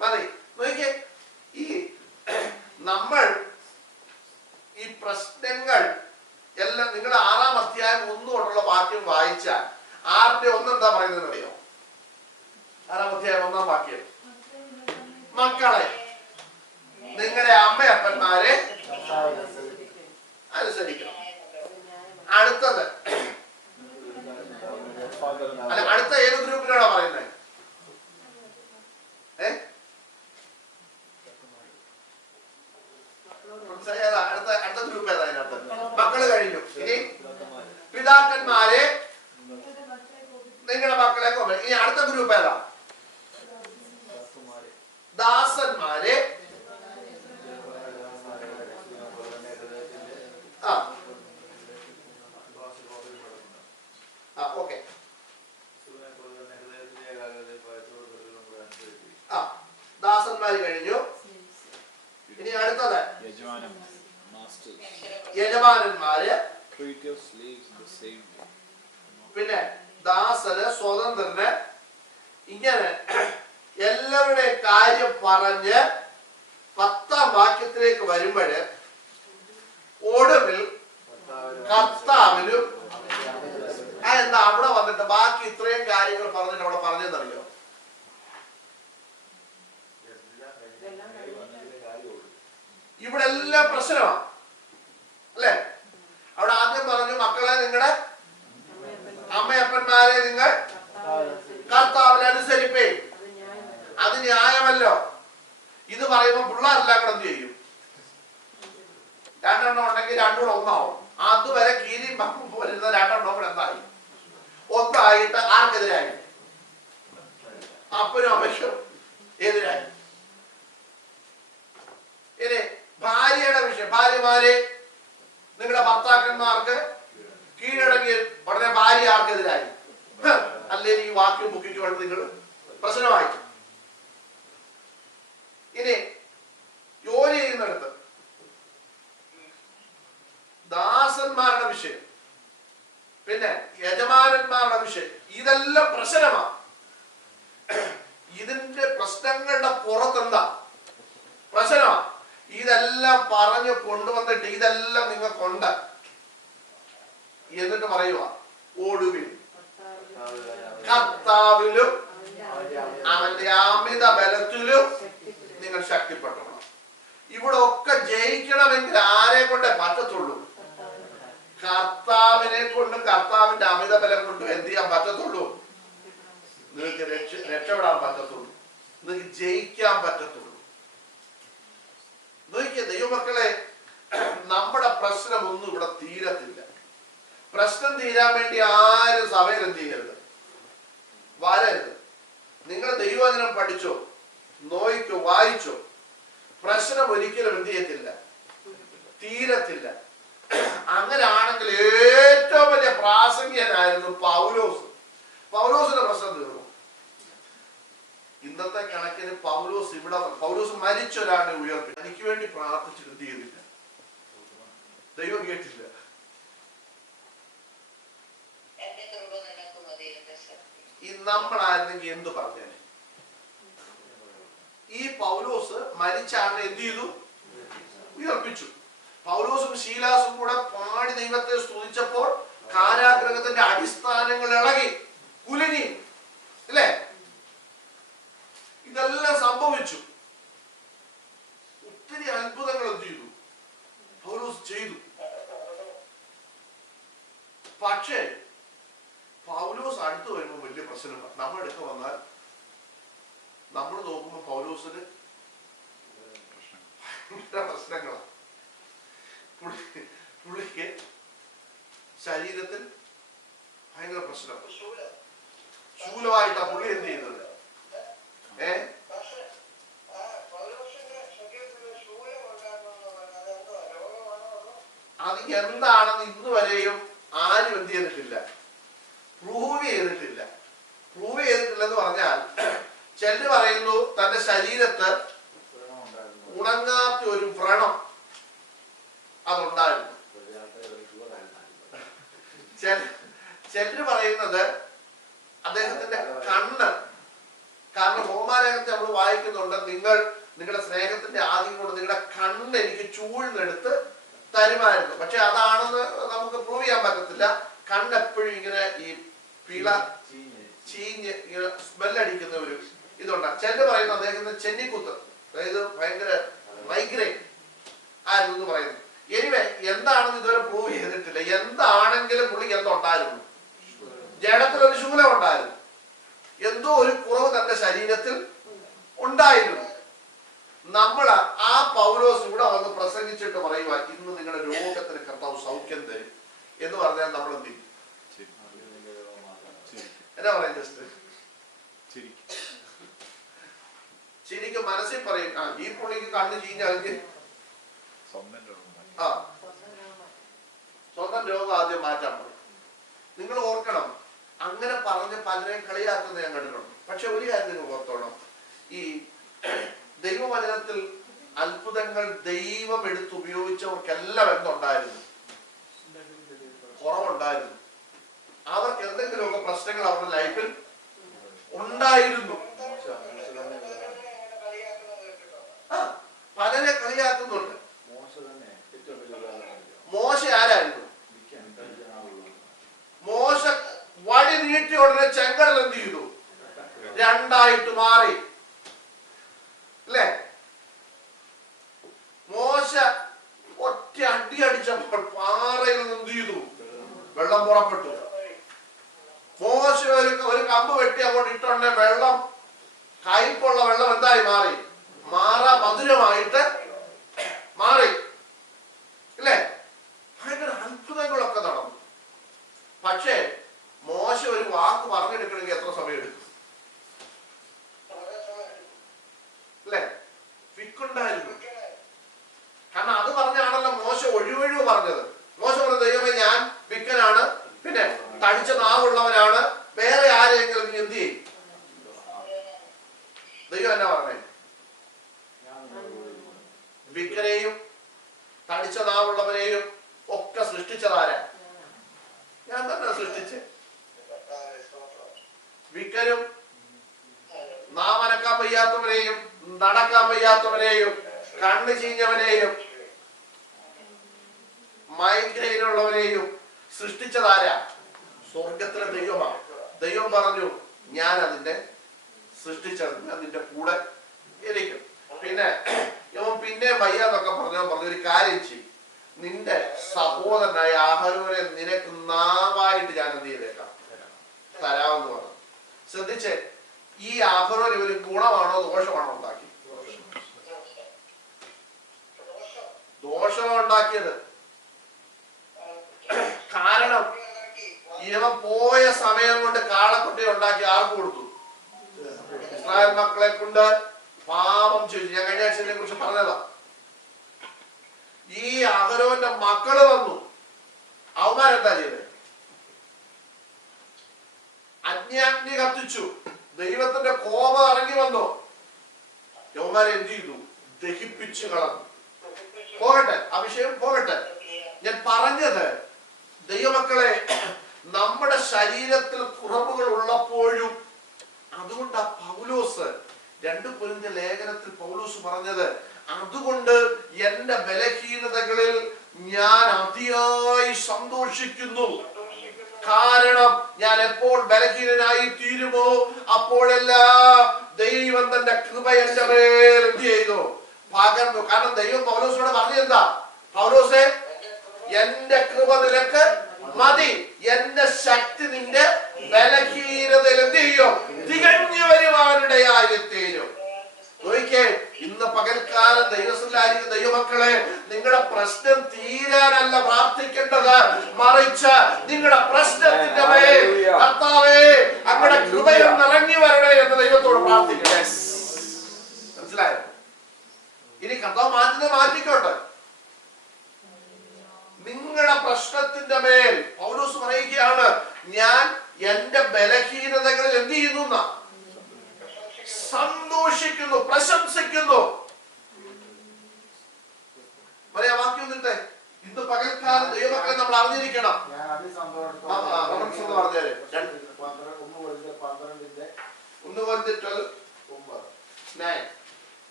മതി. നോക്കിക്കേ, ഈ നമ്മൾ ഈ പ്രശ്നങ്ങൾ എല്ലാം നിങ്ങൾ 6-ാം അധ്യായം 1 തൊട്ടുള്ള വാക്യം വായിച്ചാൽ 6:1 എന്താ പറയുന്നത് അറിയോ? 6-ാം അധ്യായം 1-ാം വാക്യം, മക്കളെ നിങ്ങളുടെ അമ്മയപ്പന്മാരെ അനുസരിക്കണം. അടുത്തത്, അല്ല, അടുത്ത ഏത് ഗ്രൂപ്പിലാണോ പറയുന്നത്? അടുത്ത ഗ്രൂപ്പ് ഏതാ? അതിനകത്ത് മക്കള് കഴിഞ്ഞു. ഇനി പിതാക്കന്മാരെ നിങ്ങളുടെ മക്കളെ കൊമ്പ. ഇനി അടുത്ത ഗ്രൂപ്പ് ഏതാ? ദാസന്മാരെ ഓക്കെ. ദാസന്മാര് കഴിഞ്ഞു. ഇനി അടുത്തത് യജമാനന്മാര്, പിന്നെ ദാസന്, സ്വതന്ത്രന്. ഇങ്ങനെ എല്ലാവരുടെയും കാര്യം പറഞ്ഞ് 10-ാം വാക്യത്തിലേക്ക് വരുമ്പോഴ് ഒടുവിൽ കർത്താവിലും. എന്താ അവിടെ വന്നിട്ട് ബാക്കി ഇത്രയും കാര്യങ്ങൾ പറഞ്ഞിട്ട് അവിടെ പറഞ്ഞെന്നറിയോ? ഇവിടെ എല്ലാം പ്രശ്നമാണ് അല്ലെ? അവിടെ ആദ്യം പറഞ്ഞു, മക്കളെ നിങ്ങളുടെ അമ്മയപ്പന്മാരെ നിങ്ങൾ കർത്താവിൽ അനുസരിപ്പേ. അത് ന്യായമല്ലോ. ഇത് പറയുമ്പോൾ പിള്ളേരെല്ലാം കൂടെ എന്ത് ചെയ്യും? 2 എണ്ണം ഉണ്ടെങ്കിൽ 2 കൂടെ 1 ആവും. അതുവരെ കീരിയും പക്കും പോരുന്ന 2 എണ്ണം കൂടെ എന്തായി? 1 ആയിട്ട് ആർക്കെതിരായി? അപ്പനും അമ്മയ്ക്കും എതിരായി. ഇനി ഭാര്യയുടെ വിഷയം, ഭാര്യമാരെ നിങ്ങളുടെ ഭർത്താക്കന്മാർക്ക് കീഴടങ്ങി ഉടനെ ഭാര്യ ആർക്കെതിരായി? അല്ലേ ഈ വാക്യം ബുക്കിക്ക് വേണ്ടി നിങ്ങൾ പ്രശ്നമായി. ഇനി ജോലി ചെയ്യുന്നിടത്ത് ദാസന്മാരുടെ വിഷയം, പിന്നെ യജമാനന്മാരുടെ വിഷയം, ഇതെല്ലാം പ്രശ്നമാണ്. ഇതിന്റെ പ്രശ്നങ്ങളുടെ പുറത്തെന്താ പ്രശ്നമാണ്? ഇതെല്ലാം പറഞ്ഞു കൊണ്ടുവന്നിട്ട് ഇതെല്ലാം നിങ്ങൾക്കുണ്ട് എന്നിട്ട് പറയുക, ഒടുവിൽ കർത്താവിലും അവന്റെ അമിത ബലത്തിലും നിങ്ങൾ ശക്തിപ്പെട്ടോണം. ഇവിടെ ഒക്കെ ജയിക്കണമെങ്കിൽ ആരെ കൊണ്ടേ പറ്റത്തുള്ളൂ? കർത്താവിനെ കൊണ്ടും കർത്താവിന്റെ അമിത ബലം കൊണ്ടും എന്ത് ചെയ്യാൻ പറ്റത്തുള്ളൂ? നിങ്ങൾക്ക് രക്ഷപ്പെടാൻ പറ്റത്തുള്ളൂ, നിങ്ങൾക്ക് ജയിക്കാൻ പറ്റത്തുള്ളൂ. നോക്കിയ ദൈവമക്കളെ, നമ്മുടെ പ്രശ്നമൊന്നും ഇവിടെ തീരത്തില്ല. പ്രശ്നം തീരാൻ വേണ്ടി ആരും സഭയിൽ എന്ത് ചെയ്യരുത്? വരരുത്. നിങ്ങൾ ദൈവവചനം പഠിച്ചോ, നോയിക്കോ, വായിച്ചോ, പ്രശ്നം ഒരിക്കലും എന്ത് ചെയ്യത്തില്ല? തീരത്തില്ല. അങ്ങനെ ആണെങ്കിൽ ഏറ്റവും വലിയ പ്രാസംഗികനായിരുന്നു പൗലോസ്. പൗലോസിന്റെ പ്രശ്നം തീർന്നു. ഇന്നത്തെ കണക്കിന് പൗലോസ് മരിച്ച ഒരാളെ ഉയർത്തി. എനിക്ക് വേണ്ടി പ്രാർത്ഥിച്ചിട്ട് എന്ത് ചെയ്തില്ല? ദൈവം കേട്ടില്ല. ഈ നമ്മളായിരുന്നെങ്കിൽ എന്ത് പറഞ്ഞേനെ? ഈ പൗലോസ് മരിച്ച ആളിനെ എന്ത് ചെയ്തു? ഉയർപ്പിച്ചു. പൗലോസും ശീലാസും കൂടെ പാടി ദൈവത്തെ സ്തുതിച്ചപ്പോൾ കാരാഗൃഹത്തിന്റെ അടിസ്ഥാനങ്ങൾ ഇളകി കുലുങ്ങി, അല്ലേ? ഇതെല്ലാം സംഭവിച്ചു. ഒത്തിരി അത്ഭുതങ്ങൾ എന്ത് ചെയ്തു? പൗലോസ് ചെയ്തു. പക്ഷേ പൗലോസ് അടുത്ത് വരുമ്പോൾ വലിയ പ്രശ്നമാണ്. നമ്മുടെ അടുത്ത് വന്നാൽ നമ്മൾ നോക്കുമ്പോൾ പൗലോസിന് പ്രശ്നങ്ങളാണ്. പുള്ളിക്ക് ശരീരത്തിൽ ഭയങ്കര പ്രശ്നം. ശൂലമായിട്ടാ പുള്ളി എന്ത് ചെയ്തത്? അത് എന്താണെന്ന് ഇന്ന് വരെയും ആരും എന്ത് ചെയ്തിട്ടില്ല, പ്രൂവ് ചെയ്തിട്ടില്ല. പ്രൂവ് ചെയ്തിട്ടില്ലെന്ന് പറഞ്ഞാൽ ചിലര് പറയുന്നു തന്റെ ശരീരത്ത് ഉണങ്ങാത്ത ഒരു വ്രണം അതുണ്ടായിരുന്നു. ചിലര് പറയുന്നത് അദ്ദേഹത്തിന്റെ കണ്ണ്, കാരണം റോമാലേഖനത്തെ നമ്മൾ വായിക്കുന്നുണ്ട്, നിങ്ങളുടെ സ്നേഹത്തിന്റെ ആദ്യം കൊണ്ട് നിങ്ങളുടെ കണ്ണ് എനിക്ക് ചൂഴ്ന്നെടുത്ത് തരുമായിരുന്നു. പക്ഷെ അതാണെന്ന് നമുക്ക് പ്രൂവ് ചെയ്യാൻ പറ്റത്തില്ല. കണ്ണെപ്പോഴും ഇങ്ങനെ ഈ പിള ചീഞ്ഞ് ഇങ്ങനെ സ്മെല്ലടിക്കുന്ന ഒരു ഇതുണ്ട്. ചിലര് പറയുന്നു അദ്ദേഹത്തിന് ചെന്നിക്കുത്ത്, അതായത് ഭയങ്കര മൈഗ്രെയിൻ ആയിരുന്നു എന്ന് പറയുന്നു. എനിവേ എന്താണെന്ന് ഇതുവരെ പ്രൂവ് ചെയ്തിട്ടില്ല. എന്താണെങ്കിലും പുള്ളിക്ക് എന്തുണ്ടായിരുന്നു? ജഡത്തിലൊരു ശൂലം ഉണ്ടായിരുന്നു. എന്തോ ഒരു കുറവ് തന്റെ ശരീരത്തിൽ ഉണ്ടായിരുന്നു. നമ്മൾ ആ പൗലോസ് ഇവിടെ വന്ന് പ്രസംഗിച്ചിട്ട് പറയുക, ഇന്ന് നിങ്ങളുടെ രോഗത്തിന് കർത്താവ് സൗഖ്യം തരും എന്ന് പറഞ്ഞാൽ നമ്മൾ എന്ത് ചെയ്യും? എന്നാ പറയാ? ജസ്റ്റ് ശരിക്കും മനസ്സിൽ പറയും, ഈ പുള്ളിക്ക് കണ്ണ് ചീഞ്ഞാൽ സ്വന്തം രോഗം ആദ്യം മാറ്റാൻ പറയും. നിങ്ങൾ ഓർക്കണം, അങ്ങനെ പറഞ്ഞ് പലരെയും കളിയാക്കുന്നത് ഞാൻ കണ്ടിട്ടുണ്ട്. പക്ഷെ ഒരു കാര്യം നിങ്ങൾ ഓർത്തോണം, ഈ ദൈവവചനത്തിൽ അത്ഭുതങ്ങൾ ദൈവം എടുത്തുപയോഗിച്ചവർക്കെല്ലാം എന്തുണ്ടായിരുന്നു? കുറവുണ്ടായിരുന്നു. അവർക്ക് എന്തെങ്കിലുമൊക്കെ പ്രശ്നങ്ങൾ അവരുടെ ലൈഫിൽ ഉണ്ടായിരുന്നു. പലരെ കളിയാക്കുന്നുണ്ട്. മോശ ആരായിരുന്നു? മോശ വടി നീട്ടി ഉടനെ ചെങ്കടൽ എന്ത് ചെയ്തു? രണ്ടായിട്ട് മാറി, അല്ലേ? മോശ ഒറ്റ അടി അടിച്ചപ്പോൾ പാറയിൽ നിന്ന് എന്ത് ചെയ്തു? വെള്ളം പുറപ്പെട്ടു. മോശ ഒരു കമ്പ് വെട്ടി അങ്ങോട്ട് ഇട്ടുണ്ടെ വെള്ളം, കയ്പുള്ള വെള്ളം എന്തായി മാറി? മധുരമായിട്ട് മാറി, അല്ലേ? ഭയങ്കര അത്ഭുതങ്ങളൊക്കെ നടന്നു. പക്ഷേ മോശ ഒരു വാക്ക് പറഞ്ഞെടുക്കണമെങ്കിൽ എത്ര സമയം എടുക്കും? അല്ലേ? ഫിക്കുണ്ടായിരുന്നു. കാരണം അത് പറഞ്ഞാണല്ലോ മോശ ഒഴിവൊഴിവ് പറഞ്ഞത്. മോശ പറഞ്ഞ, ദൈവമേ ഞാൻ വിക്കനാണ്, പിന്നെ തടിച്ച നാവുള്ളവനാണ്, വേറെ ആരെങ്കിലും നീ എന്ത് ചെയ്യും? ദൈവം എന്നാ പറഞ്ഞേ? വിക്കനെയും തടിച്ച നാവുള്ളവനെയും ഒക്കെ സൃഷ്ടിച്ചതാരാ? ഞാൻ തന്നെ സൃഷ്ടിച്ച്. വിക്കനും നാമനക്കാൻ വയ്യാത്തവനെയും നടക്കാൻ വയ്യാത്തവനെയും കണ്ണ് ചീഞ്ഞവനെയും മൈഗ്രെയിൻ ഉള്ളവനെയും സൃഷ്ടിച്ചതാരാ? സ്വർഗത്തിലെ ദൈവമാണ്. ദൈവം പറഞ്ഞു, ഞാൻ അതിന്റെ സൃഷ്ടിച്ചത്, അതിന്റെ കൂടെ ഇരിക്കും. പിന്നെ ഇവൻ പിന്നെ വയ്യാന്നൊക്കെ പറഞ്ഞൊരു കാര്യം ചെയ്യും, നിന്റെ സഹോദരനായ ആഹാരോനെ നിനക്ക് നാവായിട്ട് ഞാൻ എന്ത് ചെയ്തേക്കാം, തരാമെന്ന് പറഞ്ഞു. ശ്രദ്ധിച്ചേ, ഈ ആഹാരോൻ ഇവര് ഗുണമാണോ ദോഷമാണോ ഉണ്ടാക്കി? ദോഷമാണ് ഉണ്ടാക്കിയത്. കാരണം ഇവൻ പോയ സമയം കൊണ്ട് കാളക്കുട്ടി ഉണ്ടാക്കി ആർക്ക് കൊടുത്തു? ഇസ്രായേൽ മക്കളെ കൊണ്ട് പാപം ചെയ്തു. ഞാൻ കഴിഞ്ഞ ആഴ്ച കുറിച്ച് പറഞ്ഞതാ. ഈ അഹരോന്റെ മക്കള് വന്നു, അവന്മാരെന്താ ചെയ്തത്? അഗ്നി കത്തിച്ചു. ദൈവത്തിന്റെ കോപം ഇറങ്ങി വന്നു. യവന്മാരെ എന്ത് ചെയ്തു? ദഹിപ്പിച്ചു കളഞ്ഞു. പോകട്ടെ, ആ വിഷയം പോകട്ടെ. ഞാൻ പറഞ്ഞത്, ദൈവമക്കളെ, നമ്മുടെ ശരീരത്തിൽ കുറവുകൾ ഉള്ളപ്പോഴും, അതുകൊണ്ടാ പൗലോസ് 2 കൊരിന്ത്യർ ലേഖനത്തിൽ പൗലോസ് പറഞ്ഞത്, അതുകൊണ്ട് എന്റെ ബലഹീനതകളിൽ ഞാൻ അതിയായി സന്തോഷിക്കുന്നു. കാരണം ഞാൻ എപ്പോൾ ബലഹീനനായി തീരുമോ അപ്പോഴെല്ലാം ദൈവം തന്റെ കൃപ എന്റെ മേൽ എന്ത് ചെയ്തു? പകർന്നു. കാരണം ദൈവം പൗലോസിനോട് പറഞ്ഞെന്താ? പൗലോസേ, എന്റെ കൃപ നിനക്ക് മതി, എന്റെ ശക്തി നിന്റെ ബലഹീനതയിൽ എന്ത് ചെയ്യും? തികഞ്ഞു വരുവാനിടയായി തീരും. നോക്കിക്കേ, ഇന്ന് പകൽക്കാലം ദൈവത്തിലായിരിക്കും ദൈവമക്കളെ, നിങ്ങളുടെ പ്രശ്നം തീരാനല്ല പ്രാർത്ഥിക്കേണ്ടത്, മറിച്ച് നിങ്ങളുടെ പ്രശ്നത്തിന്റെ മേൽ കർത്താവേ അങ്ങയുടെ കൃപയിൽ നിറങ്ങി വരണേ എന്ന് ദൈവത്തോട് പ്രാർത്ഥിക്കണേ. മനസ്സിലായോ? ഇനി കർത്താവ് മാറ്റിക്കോട്ടെ. നിങ്ങളുടെ പ്രശ്നത്തിന്റെ മേൽ പൗലോസ് പറയുകയാണ്, ഞാൻ എന്റെ ബലഹീനതകളിൽ എന്ത് ചെയ്യുന്നു? സന്തോഷിക്കുന്നു, പ്രശംസിക്കുന്നു. പറയാ വാക്യം നിട്ടെ. ഇന്ന് പകൽക്കാലം ദൈവമക്കളെ നമ്മൾ അറിഞ്ഞിരിക്കണം. ഞാൻ അതിസന്തോഷത്തോടെ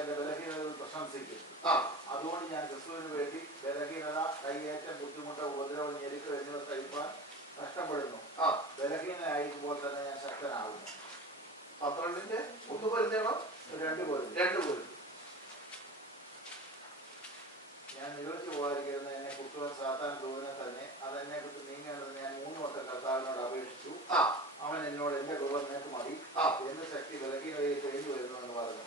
എന്റെ ബലഹീനതകൾ പ്രശംസിക്കും. അതുകൊണ്ട് ഞാൻ ക്രിസ്തുവിന് വേണ്ടി ബലഹീനത, കൈയേറ്റം, ബുദ്ധിമുട്ട്, ഉപദ്രവം, ഞെരുക്കം എന്നിവ സഹിപ്പാൻ കഷ്ടപ്പെടുന്നു. ബലഹീനനായിരിക്കുമ്പോൾ തന്നെ ഞാൻ ശക്തനാകുന്നു. 12:2 ഞാൻ നിവർത്തി പോകാതിരിക്കുന്ന എന്നെ കുത്തുവാൻ സാത്താൻ ദൂരനെ തന്നെ അതെന്നെ കുറിച്ച് നീങ്ങേണ്ടത് ഞാൻ 3 വട്ടം കർത്താവിനോട് അപേക്ഷിച്ചു. അവൻ എന്നോട് എന്റെ കൃപ നിനക്ക് മതി, എന്റെ ശക്തി ബലഹീനതയിൽ കഴിഞ്ഞു വരുന്നു എന്ന് പറഞ്ഞു.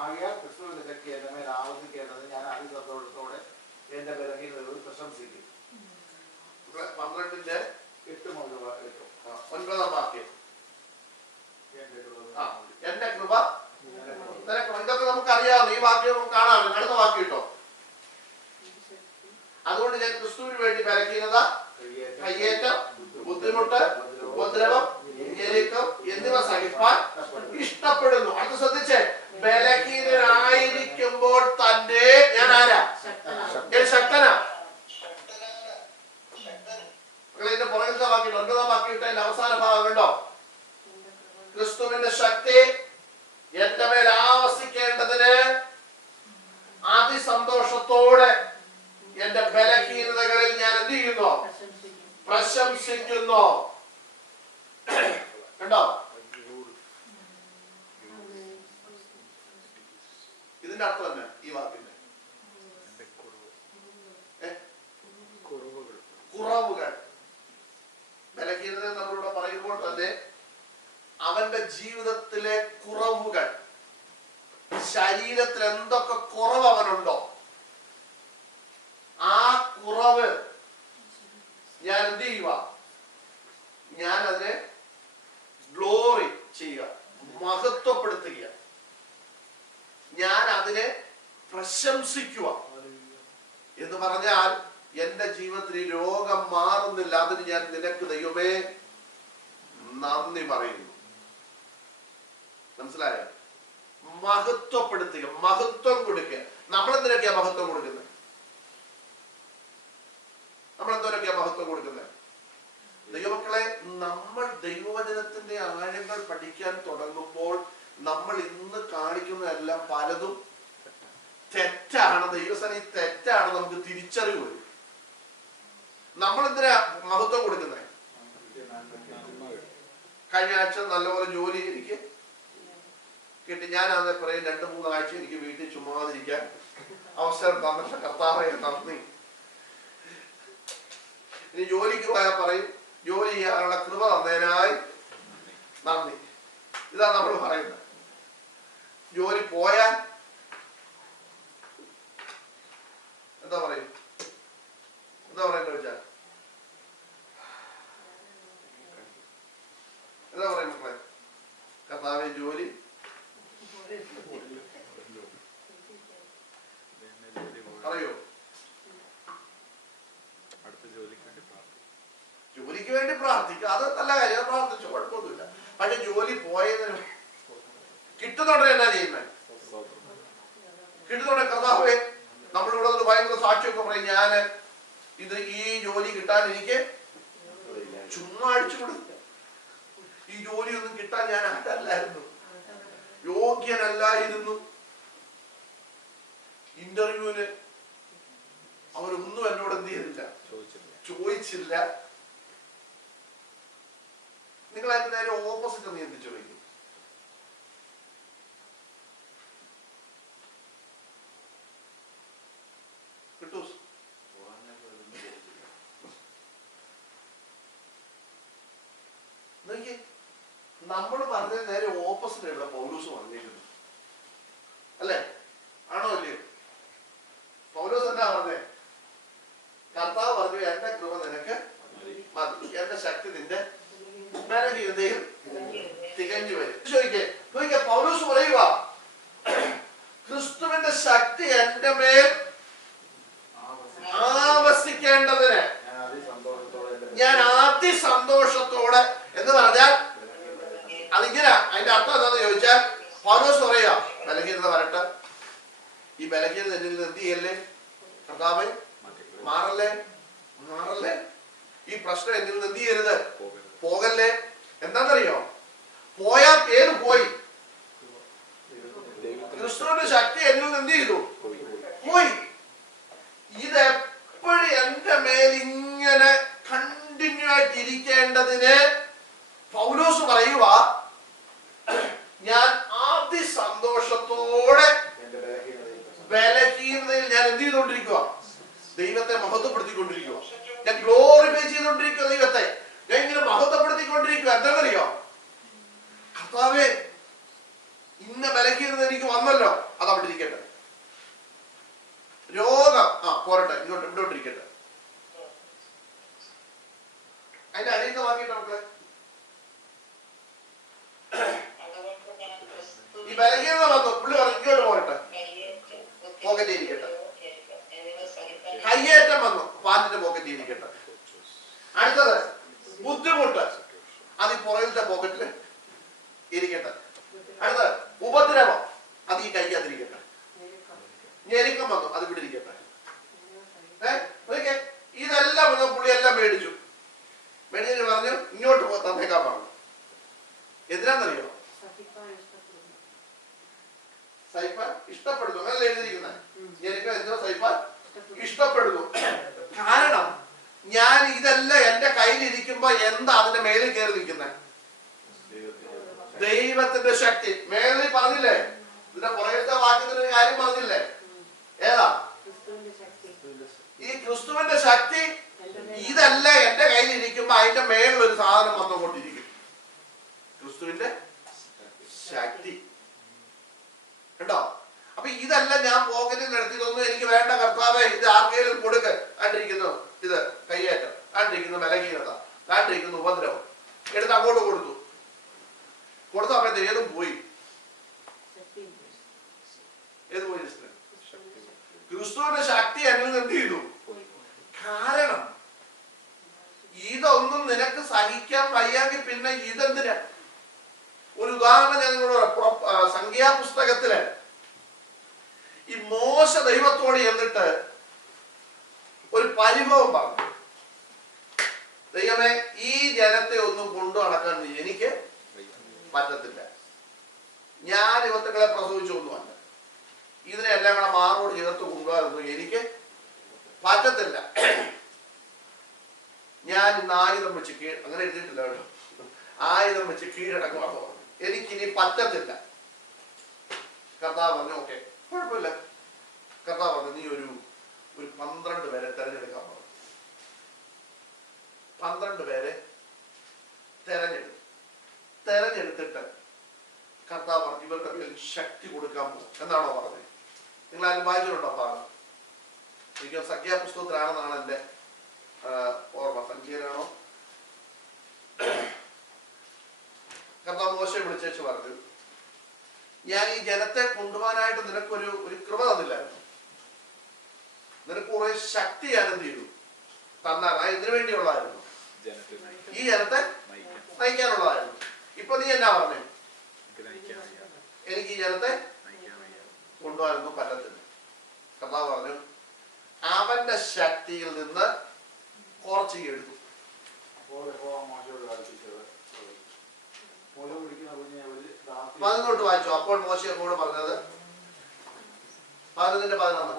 ആകയാൽ ക്രിസ്തുവിന്റെ ശക്തി എന്റെ മേൽ ആവർത്തിക്കേണ്ടത് ഞാൻ അതിസന്തോഷത്തോടെ എന്റെ ബലഹീനതകൾ പ്രശംസിക്കും. 12:8 എന്റെ കൃപ ഇതൊക്കെ നമുക്കറിയാവുന്ന ഈ വാക്യം നമുക്ക് കാണാറുണ്ട്. അടുത്ത വാക്യം കിട്ടോ? അതുകൊണ്ട് ഞാൻ ക്രിസ്തുവിന് വേണ്ടി ബലഹീനത, കയ്യേറ്റം, ബുദ്ധിമുട്ട്, ഉപദ്രവം, ഞെരുക്കം എന്നിവ സഹിപ്പാൻ ഇഷ്ടപ്പെടുന്നു. അടുത്ത ശ്രദ്ധിച്ചേ, ബലഹീനനായിരിക്കുമ്പോൾ തന്നെ ഞാൻ ആരാ? ഞാൻ ശക്തനാ. ഇതിന്റെ പുറകിലത്തെ വാക്യം 9 വാക്യം ഇട്ട അവസാന ഭാഗം കണ്ടോ? ക്രിസ്തുവിന്റെ ശക്തി എന്റെ മേൽ ആവസിക്കേണ്ടതിന് അതിസന്തോഷത്തോടെ എന്റെ ബലഹീനതകളിൽ ഞാൻ എന്ത് ചെയ്യുന്നു? പ്രശംസിക്കുന്നു. കണ്ടോ? ഇതിന്റെ അർത്ഥം തന്നെ ഈ വാക്കിന്റെ കുറവുകൾ. ബലഹീനത നമ്മളിവിടെ പറയുമ്പോൾ തന്നെ അവന്റെ ജീവിതത്തിലെ കുറവുകൾ, ശരീരത്തിൽ എന്തൊക്കെ കുറവ് അവനുണ്ടോ ആ കുറവ് ഞാൻ എന്ത് ചെയ്യുക? ഞാൻ അതിനെ ഗ്ലോറി ചെയ്യുക, മഹത്വപ്പെടുത്തുക, ഞാൻ അതിനെ പ്രശംസിക്കുക. എന്ന് പറഞ്ഞാൽ എന്റെ ജീവിതത്തിൽ ഈ രോഗം മാറുന്നില്ല, അതിന് ഞാൻ നിനക്ക് ദൈവമേ നന്ദി പറയുന്നു. മനസ്സിലായോ? മഹത്വപ്പെടുത്തുക, മഹത്വം കൊടുക്കുക. നമ്മൾ എന്തിനൊക്കെയാ മഹത്വം കൊടുക്കുന്നത്? നമ്മൾ എന്തോരൊക്കെയാ മഹത്വം കൊടുക്കുന്നത്? ദൈവമക്കളെ, നമ്മൾ ദൈവവചനത്തിന്റെ ആഴങ്ങൾ പഠിക്കാൻ തുടങ്ങുമ്പോൾ നമ്മൾ ഇന്ന് കാണിക്കുന്നതെല്ലാം പലതും തെറ്റാണ്. ദൈവസേന തെറ്റാണ്, നമുക്ക് തിരിച്ചറിവ് വരും. നമ്മൾ എന്തിനാ മഹത്വം കൊടുക്കുന്നത്? കഴിഞ്ഞ ആഴ്ച നല്ലപോലെ ജോലി എനിക്ക് കിട്ടി. ഞാൻ അതെ പറയും 2-3 ആഴ്ച എനിക്ക് വീട്ടിൽ ചുമ്മാതിരിക്കാൻ അവസരം തന്നിട്ട് കർത്താവേ നന്ദി. ഇനി ജോലിക്ക് പോയാൽ പറയും ജോലി ചെയ്യാനുള്ള കൃപ തന്നതിനായി നന്ദി. ഇതാ നമ്മൾ പറയുന്നത്. ജോലി പോയാൽ എന്താ പറയും? എന്താ പറയുന്നത് വെച്ചാൽ എന്താ പറയും മക്കളെ? കർത്താവേ ജോലി അറിയോ? ജോലിക്ക് വേണ്ടി പ്രാർത്ഥിക്കുക, അത് നല്ല കാര്യം, പ്രാർത്ഥിച്ചു, കുഴപ്പമൊന്നുമില്ല. പക്ഷെ ജോലി പോയതിനും കിട്ടുന്നുണ്ടോ എന്നാ ചെയ്യുന്നത്? കിട്ടുന്നുണ്ടെ കർത്താവേ, നമ്മളിവിടെ ഒരു ഭയങ്കര സാക്ഷിയൊക്കെ പറയും, ഞാന് ഈ ജോലി കിട്ടാൻ എനിക്ക് ചുമ്മാ അടിച്ചു കൊടുത്തു, ഈ ജോലിയൊന്നും കിട്ടാൻ ഞാൻ ആരല്ലായിരുന്നു, യോഗ്യനല്ലായിരുന്നു, ഇന്റർവ്യൂവിന് അവരൊന്നും എന്നോട് എന്ത് എന്ത് ചെയ്തില്ല? ചോദിച്ചില്ല. നിങ്ങൾ അതിന്റെ നേരെ ഓപ്പോസിറ്റ് നീ എന്ത് ചോദിക്കും? കിട്ടൂ? നമ്മൾ പറഞ്ഞത് നേരെ ഓപ്പോസിറ്റ് ഇവിടെ പൗലോസ് പറഞ്ഞിരിക്കുന്നു, അല്ലേ? ആണോ അല്ലയോ? പൗലോസ് എന്താ പറഞ്ഞേ? കർത്താവ് പറഞ്ഞു എന്റെ കൃപ നിനക്ക് മതി, എന്റെ ശക്തി നിന്റെ ബലഹീനതയിൽ തികഞ്ഞു വരും. ചോദിക്കേ പൗലോസ് പറയുക, ക്രിസ്തുവിന്റെ ശക്തി എന്റെ മേൽ ആവസിക്കേണ്ടതിന് ഞാൻ അതിസന്തോഷത്തോടെ എന്ന് പറഞ്ഞാൽ അതിങ്ങനെ അതിന്റെ അർത്ഥം എന്താന്ന് ചോദിച്ചാൽ പൗലോസ് പറയാ ബലഹീനത വരട്ടെ, ഈ ബലഹീനത എന്നിൽ നിന്ന് എന്ത് ചെയ്യല്ലേ കർത്താവേ, മാറല്ലേ മാറല്ലേ, ഈ പ്രശ്നം എന്നിൽ നിന്ന് എന്ത് ചെയ്യരുത്, പോകല്ലേ. എന്താണെന്നറിയോ? പോയാൽ ഏത് പോയി? ക്രിസ്തുവിന്റെ ശക്തി എന്നിൽ നിന്ന് എന്ത് ചെയ്തു? പോയി. ഇതെപ്പോഴും എന്റെ മേൽ ഇങ്ങനെ കണ്ടിന്യൂ ആയിട്ട് ഇരിക്കേണ്ടതിന് പൗലോസ് പറയുക, ഞാൻ അതിസന്തോഷത്തോടെ ബലഹീനതയിൽ ഞാൻ എന്ത് ചെയ്തുകൊണ്ടിരിക്കുക? ദൈവത്തെ മഹത്വപ്പെടുത്തിക്കൊണ്ടിരിക്കുക. ഞാൻ ഗ്ലോറിഫൈ ചെയ്തുകൊണ്ടിരിക്കുക ദൈവത്തെ. ഞാൻ ഇങ്ങനെ മഹത്വപ്പെടുത്തിക്കൊണ്ടിരിക്കുക. എന്താണെന്നറിയോ? കർത്താവേ, ഇന്ന ബലഹീനത എനിക്ക് വന്നല്ലോ, അത് അവിടെ ഇരിക്കട്ടെ. രോഗം പോരട്ടെ, ഇവിടോട്ടിരിക്കട്ടെ. അതിന്റെ അടിയിൽ നിന്ന് വാങ്ങിയിട്ട് നമുക്ക് ഈ ബലഹീനത വന്നു, പുള്ളി പറഞ്ഞു ഇങ്ങോട്ട് പോരട്ടെ, പോക്കറ്റ് ഇരിക്കട്ടെ. കയ്യേറ്റം വന്നു, പാന്റിന്റെ പോക്കറ്റ് ഇരിക്കട്ടെ. അടുത്തത് ബുദ്ധിമുട്ട്, അത് ഈ പുറകിലത്തെ പോക്കറ്റില് ഇരിക്കട്ടെ. അടുത്തത് ഉപദ്രവം, അത് ഈ കൈക്കകത്തിരിക്കട്ടെ. ഞെരുക്കം വന്നു, അത് ഇവിടെ ഇരിക്കട്ടെ. ഇതെല്ലാം വന്നു, പുള്ളി എല്ലാം മേടിച്ചു. മേടിച്ചിട്ട് പറഞ്ഞു ഇങ്ങോട്ട് തന്നേക്കാൻ പറഞ്ഞു. എന്തിനാന്നറിയോ? സൈഫാൻ ഇഷ്ടപ്പെടുന്നു, അങ്ങനെ എഴുതിയിരിക്കുന്നത്. ഞെരുക്കം എന്തോ സൈഫാൻ ഇഷ്ടപ്പെടുന്നു. കാരണം ഞാൻ ഇതെല്ലാം എന്റെ കയ്യിലിരിക്കുമ്പോ എന്താ അതിന്റെ മേലിൽ കയറി നിൽക്കുന്നത്? ദൈവത്തിന്റെ ശക്തി. മേളിൽ പറഞ്ഞില്ലേ? ഇതിന്റെ പുറകത്തെ വാക്യത്തിന്റെ ഒരു കാര്യം പറഞ്ഞില്ലേ? ഏതാ? ഈ ക്രിസ്തുവിന്റെ ശക്തി. ഇതെല്ലാം എന്റെ കയ്യിലിരിക്കുമ്പോ അതിന്റെ മേളിലൊരു സാധനം വന്നുകൊണ്ടിരിക്കും. ക്രിസ്തുവിന്റെ ശക്തി കേട്ടോ. അപ്പൊ ഇതെല്ലാം ഞാൻ പോക്കറ്റിൽ നടത്തിയതൊന്നും എനിക്ക് വേണ്ട കർത്താവേ, ഇത് ആർക്കെങ്കിലും കൊടുക്ക്. കണ്ടിരിക്കുന്നു ഇത് കയ്യേറ്റം, കണ്ടിരിക്കുന്നു ബലഹീനത, കണ്ടിരിക്കുന്നു ഉപദ്രവം, എടുത്ത് അങ്ങോട്ട് കൊടുത്തു. കൊടുത്ത സമയത്ത് ഏതും പോയി. ഏത് പോയി? ക്രിസ്തുവിന്റെ ശക്തി എന്നിൽ നിന്ന് എന്ത് ചെയ്തു? കാരണം ഇതൊന്നും നിനക്ക് സഹിക്കാൻ വയ്യെങ്കിൽ പിന്നെ ഇതെന്തിനാ? ഒരു ഉദാഹരണം ഞാൻ നിങ്ങളോട്, സംഖ്യാപുസ്തകത്തില് ഈ മോശ ദൈവത്തോട് എന്നിട്ട് ഒരു പരിഭവം പറഞ്ഞു. ദൈവമേ, ഈ ജനത്തെ ഒന്നും കൊണ്ടു നടക്കാൻ എനിക്ക് പറ്റത്തില്ല. ഞാൻ ഇവത്തുകളെ പ്രസവിച്ചൊന്നുമല്ല, ഇതിനെ എല്ലാം കൂടെ മാറോട് ചേർത്ത് കൊണ്ടുപോകാനൊന്നും എനിക്ക് പറ്റത്തില്ല. ഞാൻ ഇന്ന് ആയുധം വെച്ച് അങ്ങനെ എഴുതിയിട്ടില്ല കേട്ടോ, ആയുധം വെച്ച് കീഴടക്കുവാന്ന് പറഞ്ഞു. എനിക്കിനി പറ്റത്തില്ല. കർത്താവ് പറഞ്ഞു ഓക്കെ, കുഴപ്പമില്ല. കർത്താവ് പറഞ്ഞു നീ ഒരു 12 പേരെ തെരഞ്ഞെടുക്കാൻ പറഞ്ഞു. 12 പേരെ തെരഞ്ഞെടുത്തിട്ട് കർത്താവ് പറഞ്ഞു ഇവരുടെ പേരിൽ ശക്തി കൊടുക്കാൻ പോകും എന്നാണോ പറഞ്ഞത്? നിങ്ങൾ ആരും വായിച്ചിട്ടുണ്ടോ? ഭാഗം എനിക്ക് സംഖ്യാപുസ്തകത്തിലാണെന്നാണ് എന്റെ ഓർമ്മ. സംഖ്യയിലാണോ? കർത്താവ് മോശയെ വിളിച്ചേച്ച് പറഞ്ഞു, ഞാൻ ഈ ജനത്തെ കൊണ്ടുപോകാനായിട്ട് നിനക്കൊരു കൃപ തന്നില്ലായിരുന്നു, നിനക്ക് കുറെ ശക്തി ഞാൻ എന്ത് ചെയ്തു തന്നാൽ. ഇതിനു വേണ്ടിയുള്ളതായിരുന്നു, ഈ ജനത്തെ നയിക്കാനുള്ളതായിരുന്നു. ഇപ്പൊ നീ എന്നാ പറഞ്ഞേ? എനിക്ക് ഈ ജനത്തെ കൊണ്ടുപോകാനൊന്നും പറ്റത്തില്ല. കർത്താവ് പറഞ്ഞു അവന്റെ ശക്തിയിൽ നിന്ന് കുറച്ച് എടുത്തു. 11 വായിച്ചു. അപ്പോൾ മോശെ യഹോവയോട് പറഞ്ഞത് 11:11.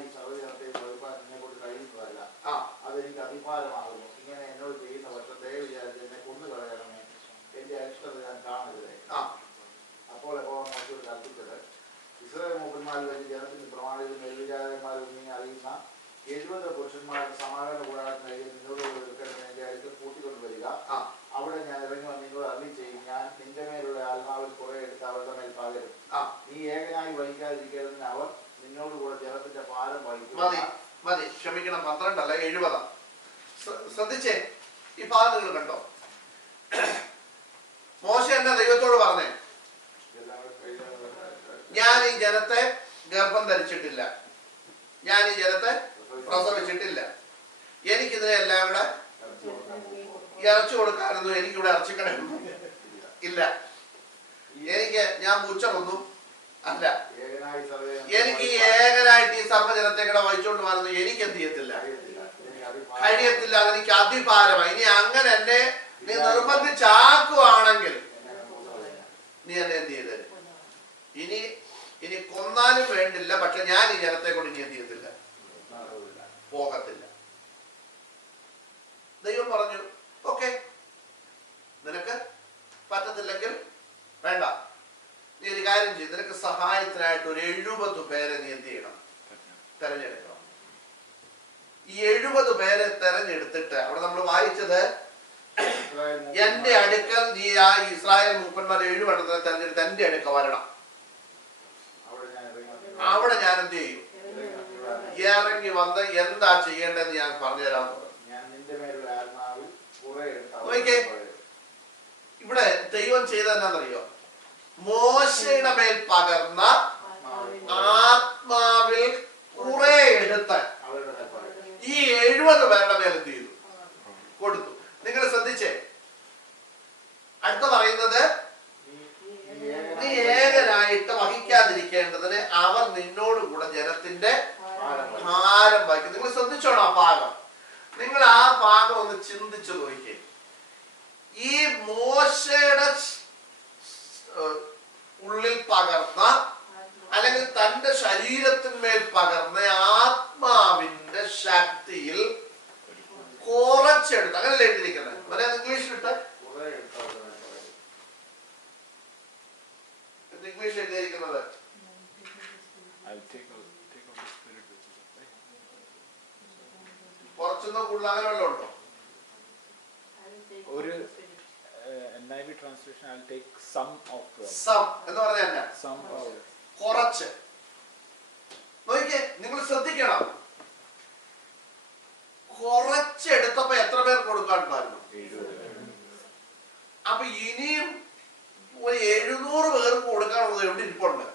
ഏകനായി സർവ്വജനത്തെയും വഹിപ്പാൻ എന്നെ കൊണ്ട് കഴിയുന്നതല്ല, അതെനിക്ക് അധികാരമാകുന്നു. ഇങ്ങനെ എന്നോട് ചെയ്യുന്ന പക്ഷം ദയവ് വിചാരിച്ച് എന്നെ കൊന്നുകളയണമേ, എന്റെ അരിഷ്ടത ഞാൻ കാണരുതേ. അപ്പോൾ യഹോവ മോശയോട് കൽപ്പിച്ചത്, ഇസ്രായേൽ മൂപ്പന്മാരിൽ വെച്ച് ജനത്തിന് പ്രമാണികളും മേൽവിചാരകന്മാരും നീ അറിയുന്ന 70 പുരുഷന്മാരുടെ സമാഗമന കൂടാരത്തിനായി നിന്നോട് നിൽക്കണമെന്ന് എന്റെ അടുത്ത് കൂട്ടിക്കൊണ്ടുവരിക. അവിടെ ഞാൻ ഇറങ്ങി വന്ന് നിന്നോട് അരുളി ചെയ്യും, ഞാൻ നിന്റെ മേലുള്ള ആത്മാവിൽ കുറെ എടുത്ത് അവരുടെ മേൽ പകരും. നീ ഏകനായി വഹിക്കാതിരിക്കുന്നതിന് അവർ നിന്നോട് കൂടെ ജനത്തിന്റെ ഭാരം വഹിക്കും. മതി, ക്ഷമിക്കണം, 12 അല്ല 70. ശ്രദ്ധിച്ചേ, ഈ ഭാഗം നിങ്ങൾ കണ്ടോ? മോശ എന്നെ ദൈവത്തോട് പറഞ്ഞേ, ഞാൻ ഈ ജനത്തെ ഗർഭം ധരിച്ചിട്ടില്ല, ഞാൻ ഈ ജനത്തെ പ്രസവിച്ചിട്ടില്ല, എനിക്കിതിനെ എല്ലാം കൂടെ ഇറച്ചു കൊടുക്കാനൊന്നും എനിക്കിവിടെ ഇറച്ചിക്കണമൊന്നും ഇല്ല, ഞാൻ പൂച്ചമൊന്നും അല്ല, എനിക്ക് ഏകനായിട്ട് ഈ സർവ്വജനത്തെ കൂടെ വഹിച്ചുകൊണ്ട് വരുന്നത് എനിക്ക് എന്ത് ചെയ്യത്തില്ല, കഴിയത്തില്ല, അതെനിക്ക് അതിഭാരമായി. ഇനി അങ്ങനെ എന്നെ നീ നിർബന്ധിച്ചാക്കുവാണെങ്കിൽ നീ എന്നെ എന്ത് ചെയ്തേ, ഇനി കൊന്നാലും വേണ്ടില്ല, പക്ഷെ ഞാൻ ഈ ജനത്തെ കൊണ്ട് ഇനി എന്ത് ചെയ്യത്തില്ല, പോകത്തില്ല. ദൈവം പറഞ്ഞു, ഓക്കെ, നിനക്ക് പറ്റത്തില്ലെങ്കിൽ വേണ്ട, നീ ഒരു കാര്യം ചെയ്യും, നിനക്ക് സഹായത്തിനായിട്ട് ഒരു 70 പേരെ നീ എന്ത് ചെയ്യണം, തെരഞ്ഞെടുക്കണം. ഈ 70 പേരെ തെരഞ്ഞെടുത്തിട്ട്, അവിടെ നമ്മൾ വായിച്ചത്, എന്റെ അടുക്കൽ നീ ആ ഇസ്രായേൽ മൂപ്പന്മാർ 7 എണ്ണത്തിനെ തെരഞ്ഞെടുത്ത് എന്റെ അടുക്ക വരണം. അവിടെ ഞാൻ എന്ത് ചെയ്യും, ഇറങ്ങി വന്ന് എന്താ ചെയ്യേണ്ടതെന്ന് ഞാൻ പറഞ്ഞു തരാൻ പറഞ്ഞു. ഇവിടെ ദൈവം ചെയ്തതെന്നറിയോ? മോശയുടെ മേൽ പകർന്ന ആത്മാവിൽ കുറെ എടുത്ത് ഈ 70 പേരുടെ മേൽ എന്ത് ചെയ്തു, കൊടുത്തു. നിങ്ങൾ ശ്രദ്ധിച്ചേ, അടുത്ത പറയുന്നത്, നീ ഏകനായിട്ട് വഹിക്കാതിരിക്കേണ്ടതിന് അവർ നിന്നോടുകൂടെ ജനത്തിന്റെ ഭാരം വഹിക്കും. നിങ്ങൾ ശ്രദ്ധിച്ചോണം ആ ഭാഗം, നിങ്ങൾ ആ ഭാഗം ഒന്ന് ചിന്തിച്ചു നോക്കിക്കേ. ഈ മോശയുടെ ഉള്ളിൽ പകർന്ന, അല്ലെങ്കിൽ തന്റെ ശരീരത്തിന്മേൽ പകർന്ന ആത്മാവിന്റെ ശക്തിയിൽ കുറച്ചെടുത്ത്, അങ്ങനല്ലേ എഴുതിയിരിക്കുന്നത്, ഇംഗ്ലീഷിലിട്ട്, ഇംഗ്ലീഷ് എഴുതിയിരിക്കുന്നത് കുറച്ചൊന്നും കൂടുതൽ അങ്ങനെ വല്ലതും ഉണ്ടോ? ഒരു NIV translation, I'll take some of the. Some എന്ന് പറഞ്ഞാൽ എന്നാ? Some of. കുറച്ച്. നോക്കിക്കേ, നിങ്ങൾ ശ്രദ്ധിക്കണം, കുറച്ചെടുത്തപ്പോ എത്ര പേർ കൊടുക്കാനുണ്ടായിരുന്നു? 70. അപ്പൊ ഇനിയും ഒരു 700 പേർക്ക് കൊടുക്കാനുള്ളത് എവിടെ ഇരിപ്പുണ്ട്?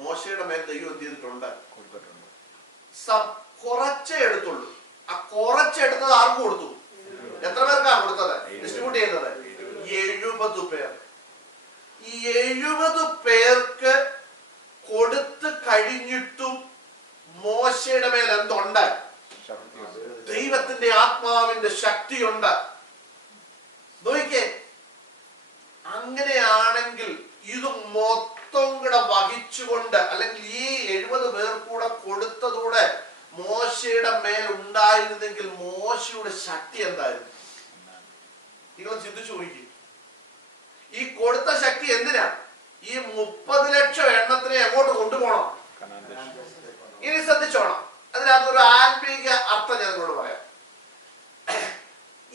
മോശയുടെ മേൽ ദൈവം എന്ത് ചെയ്തിട്ടുണ്ട്, കുറച്ചേ എടുത്തുള്ളൂ. ആ കുറച്ചെടുത്തത് ആർക്ക് കൊടുത്തു? എത്ര പേർക്കാണ് കൊടുത്തത്, ഡിസ്ട്രിബ്യൂട്ട് ചെയ്തത്? 70 പേർ. ഈ 70 പേർക്ക് കൊടുത്ത് കഴിഞ്ഞിട്ടും മോശയുടെ മേൽ എന്തുണ്ട്? ദൈവത്തിന്റെ ആത്മാവിന്റെ ശക്തിയുണ്ട്. നോക്കിക്കേ, അങ്ങനെയാണെങ്കിൽ ഇത് മൊത്തം കൂടെ വഹിച്ചുകൊണ്ട്, അല്ലെങ്കിൽ ഈ 70 പേർ കൂടെ കൊടുത്തതൂടെ മോശയുടെ മേൽ ഉണ്ടായിരുന്നെങ്കിൽ മോശയുടെ ശക്തി എന്തായിരുന്നു? നിങ്ങൾ ചിന്തിച്ചു നോക്കി. ഈ കൊടുത്ത ശക്തി എന്തിനാ? ഈ 30 ലക്ഷം എണ്ണത്തിനെ എങ്ങോട്ട് കൊണ്ടുപോകണം? ഇനി ശ്രദ്ധിച്ചോണം, അതിനകത്തൊരു ആത്മീക അർത്ഥം ഞാൻ നിങ്ങളോട് പറയാം.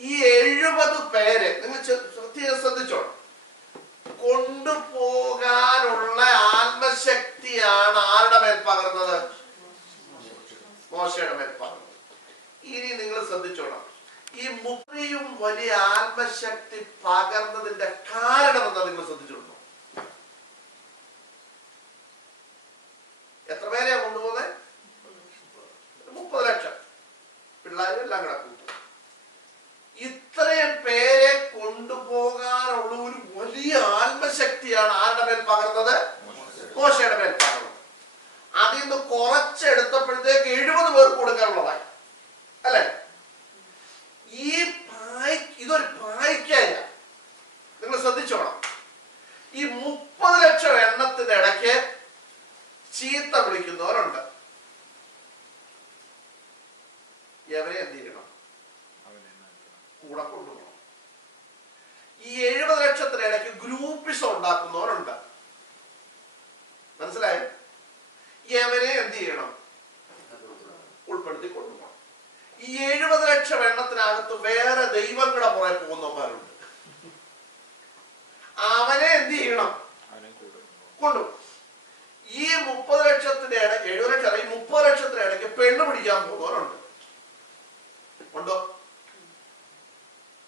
ഈ 70 പേരെ നിങ്ങൾ ശ്രദ്ധിച്ചോണം, കൊണ്ടുപോകാനുള്ള ആത്മശക്തിയാണ് ആരുടെ മേൽ പകർന്നത്? മോശയുടെ മേൽ പകർന്നത്. ഇനി നിങ്ങൾ ശ്രദ്ധിച്ചോണം, ഈ മുറിയും വലിയ ആത്മശക്തി പകർന്നതിന്റെ കാരണം എന്താ നിങ്ങൾ ശ്രദ്ധിച്ചോളൂ. എത്ര പേരെയാ കൊണ്ടുപോകുന്നത്? 30 ലക്ഷം പിള്ളേരും എല്ലാം കിടക്കും. ഇത്രയും പേരെ കൊണ്ടുപോകാനുള്ള ഒരു വലിയ ആത്മശക്തിയാണ് ആരുടെ മേൽ പകർന്നത്? മോശയുടെ മേൽ പകർന്നത്. അതിൽ നിന്ന് കുറച്ചെടുത്തപ്പോഴത്തേക്ക് 70 പേർക്ക് കൊടുക്കാനുള്ളതായി, അല്ലെ? ഇതൊരു പായ്ക്കായ, നിങ്ങൾ ശ്രദ്ധിച്ചോണം. പൊക്കിഷം ഉണ്ടാക്കുന്നവരുണ്ട്. മനസ്സിലായോ? യവനെ എന്ത് ചെയ്യണം? ഉൾപ്പെടുത്തി കൊണ്ടുപോകണം. ഈ 70 ലക്ഷം എണ്ണത്തിനകത്ത് വേറെ ദൈവങ്ങളുടെ പുറകെ പോകുന്നവന്മാരുണ്ട്. അവനെ എന്ത് ചെയ്യണം? കൊണ്ടുപോകും. ഈ 30 ലക്ഷത്തിന്റെ ഇടയ്ക്ക് 70 ലക്ഷം ഈ 30 ലക്ഷത്തിന് ഇടയ്ക്ക് പെണ്ണ് പിടിക്കാൻ പോകുന്നവരുണ്ട്. ഉണ്ടോ?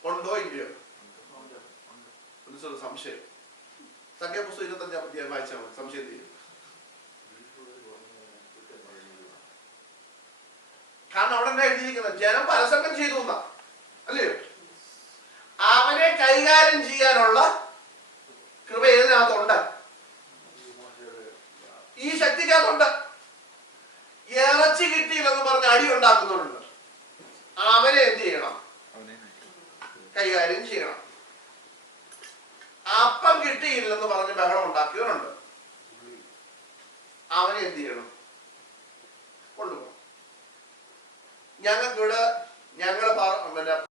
ഉണ്ടോ ഇല്ലയോ? സംശയം. സംഖ്യാപുസ്തകം 25-ാം അധ്യായം വായിച്ചാൽ മതി, സംശയം തീരും. കാരണം അവിടെ എന്താ എഴുതിയിരിക്കുന്നത്? ജനം പരസംഗം ചെയ്തു എന്നാ, അല്ലയോ? അവനെ കൈകാര്യം ചെയ്യാനുള്ള കൃപ ഏതിനകത്തുണ്ട്? ഈ ശക്തിക്കകത്തുണ്ട്. ഇറച്ചി കിട്ടിയില്ലെന്ന് പറഞ്ഞ് അടി ഉണ്ടാക്കുന്നവരുണ്ട്. അവനെ എന്ത് ചെയ്യണം? കൈകാര്യം ചെയ്യണം. അപ്പം കിട്ടിയില്ലെന്ന് പറഞ്ഞ് ബഹളം ഉണ്ടാക്കിയവരുണ്ട്. അവനെ എന്ത് ചെയ്യണം? കൊണ്ടുപോകണം. ഞങ്ങൾക്ക്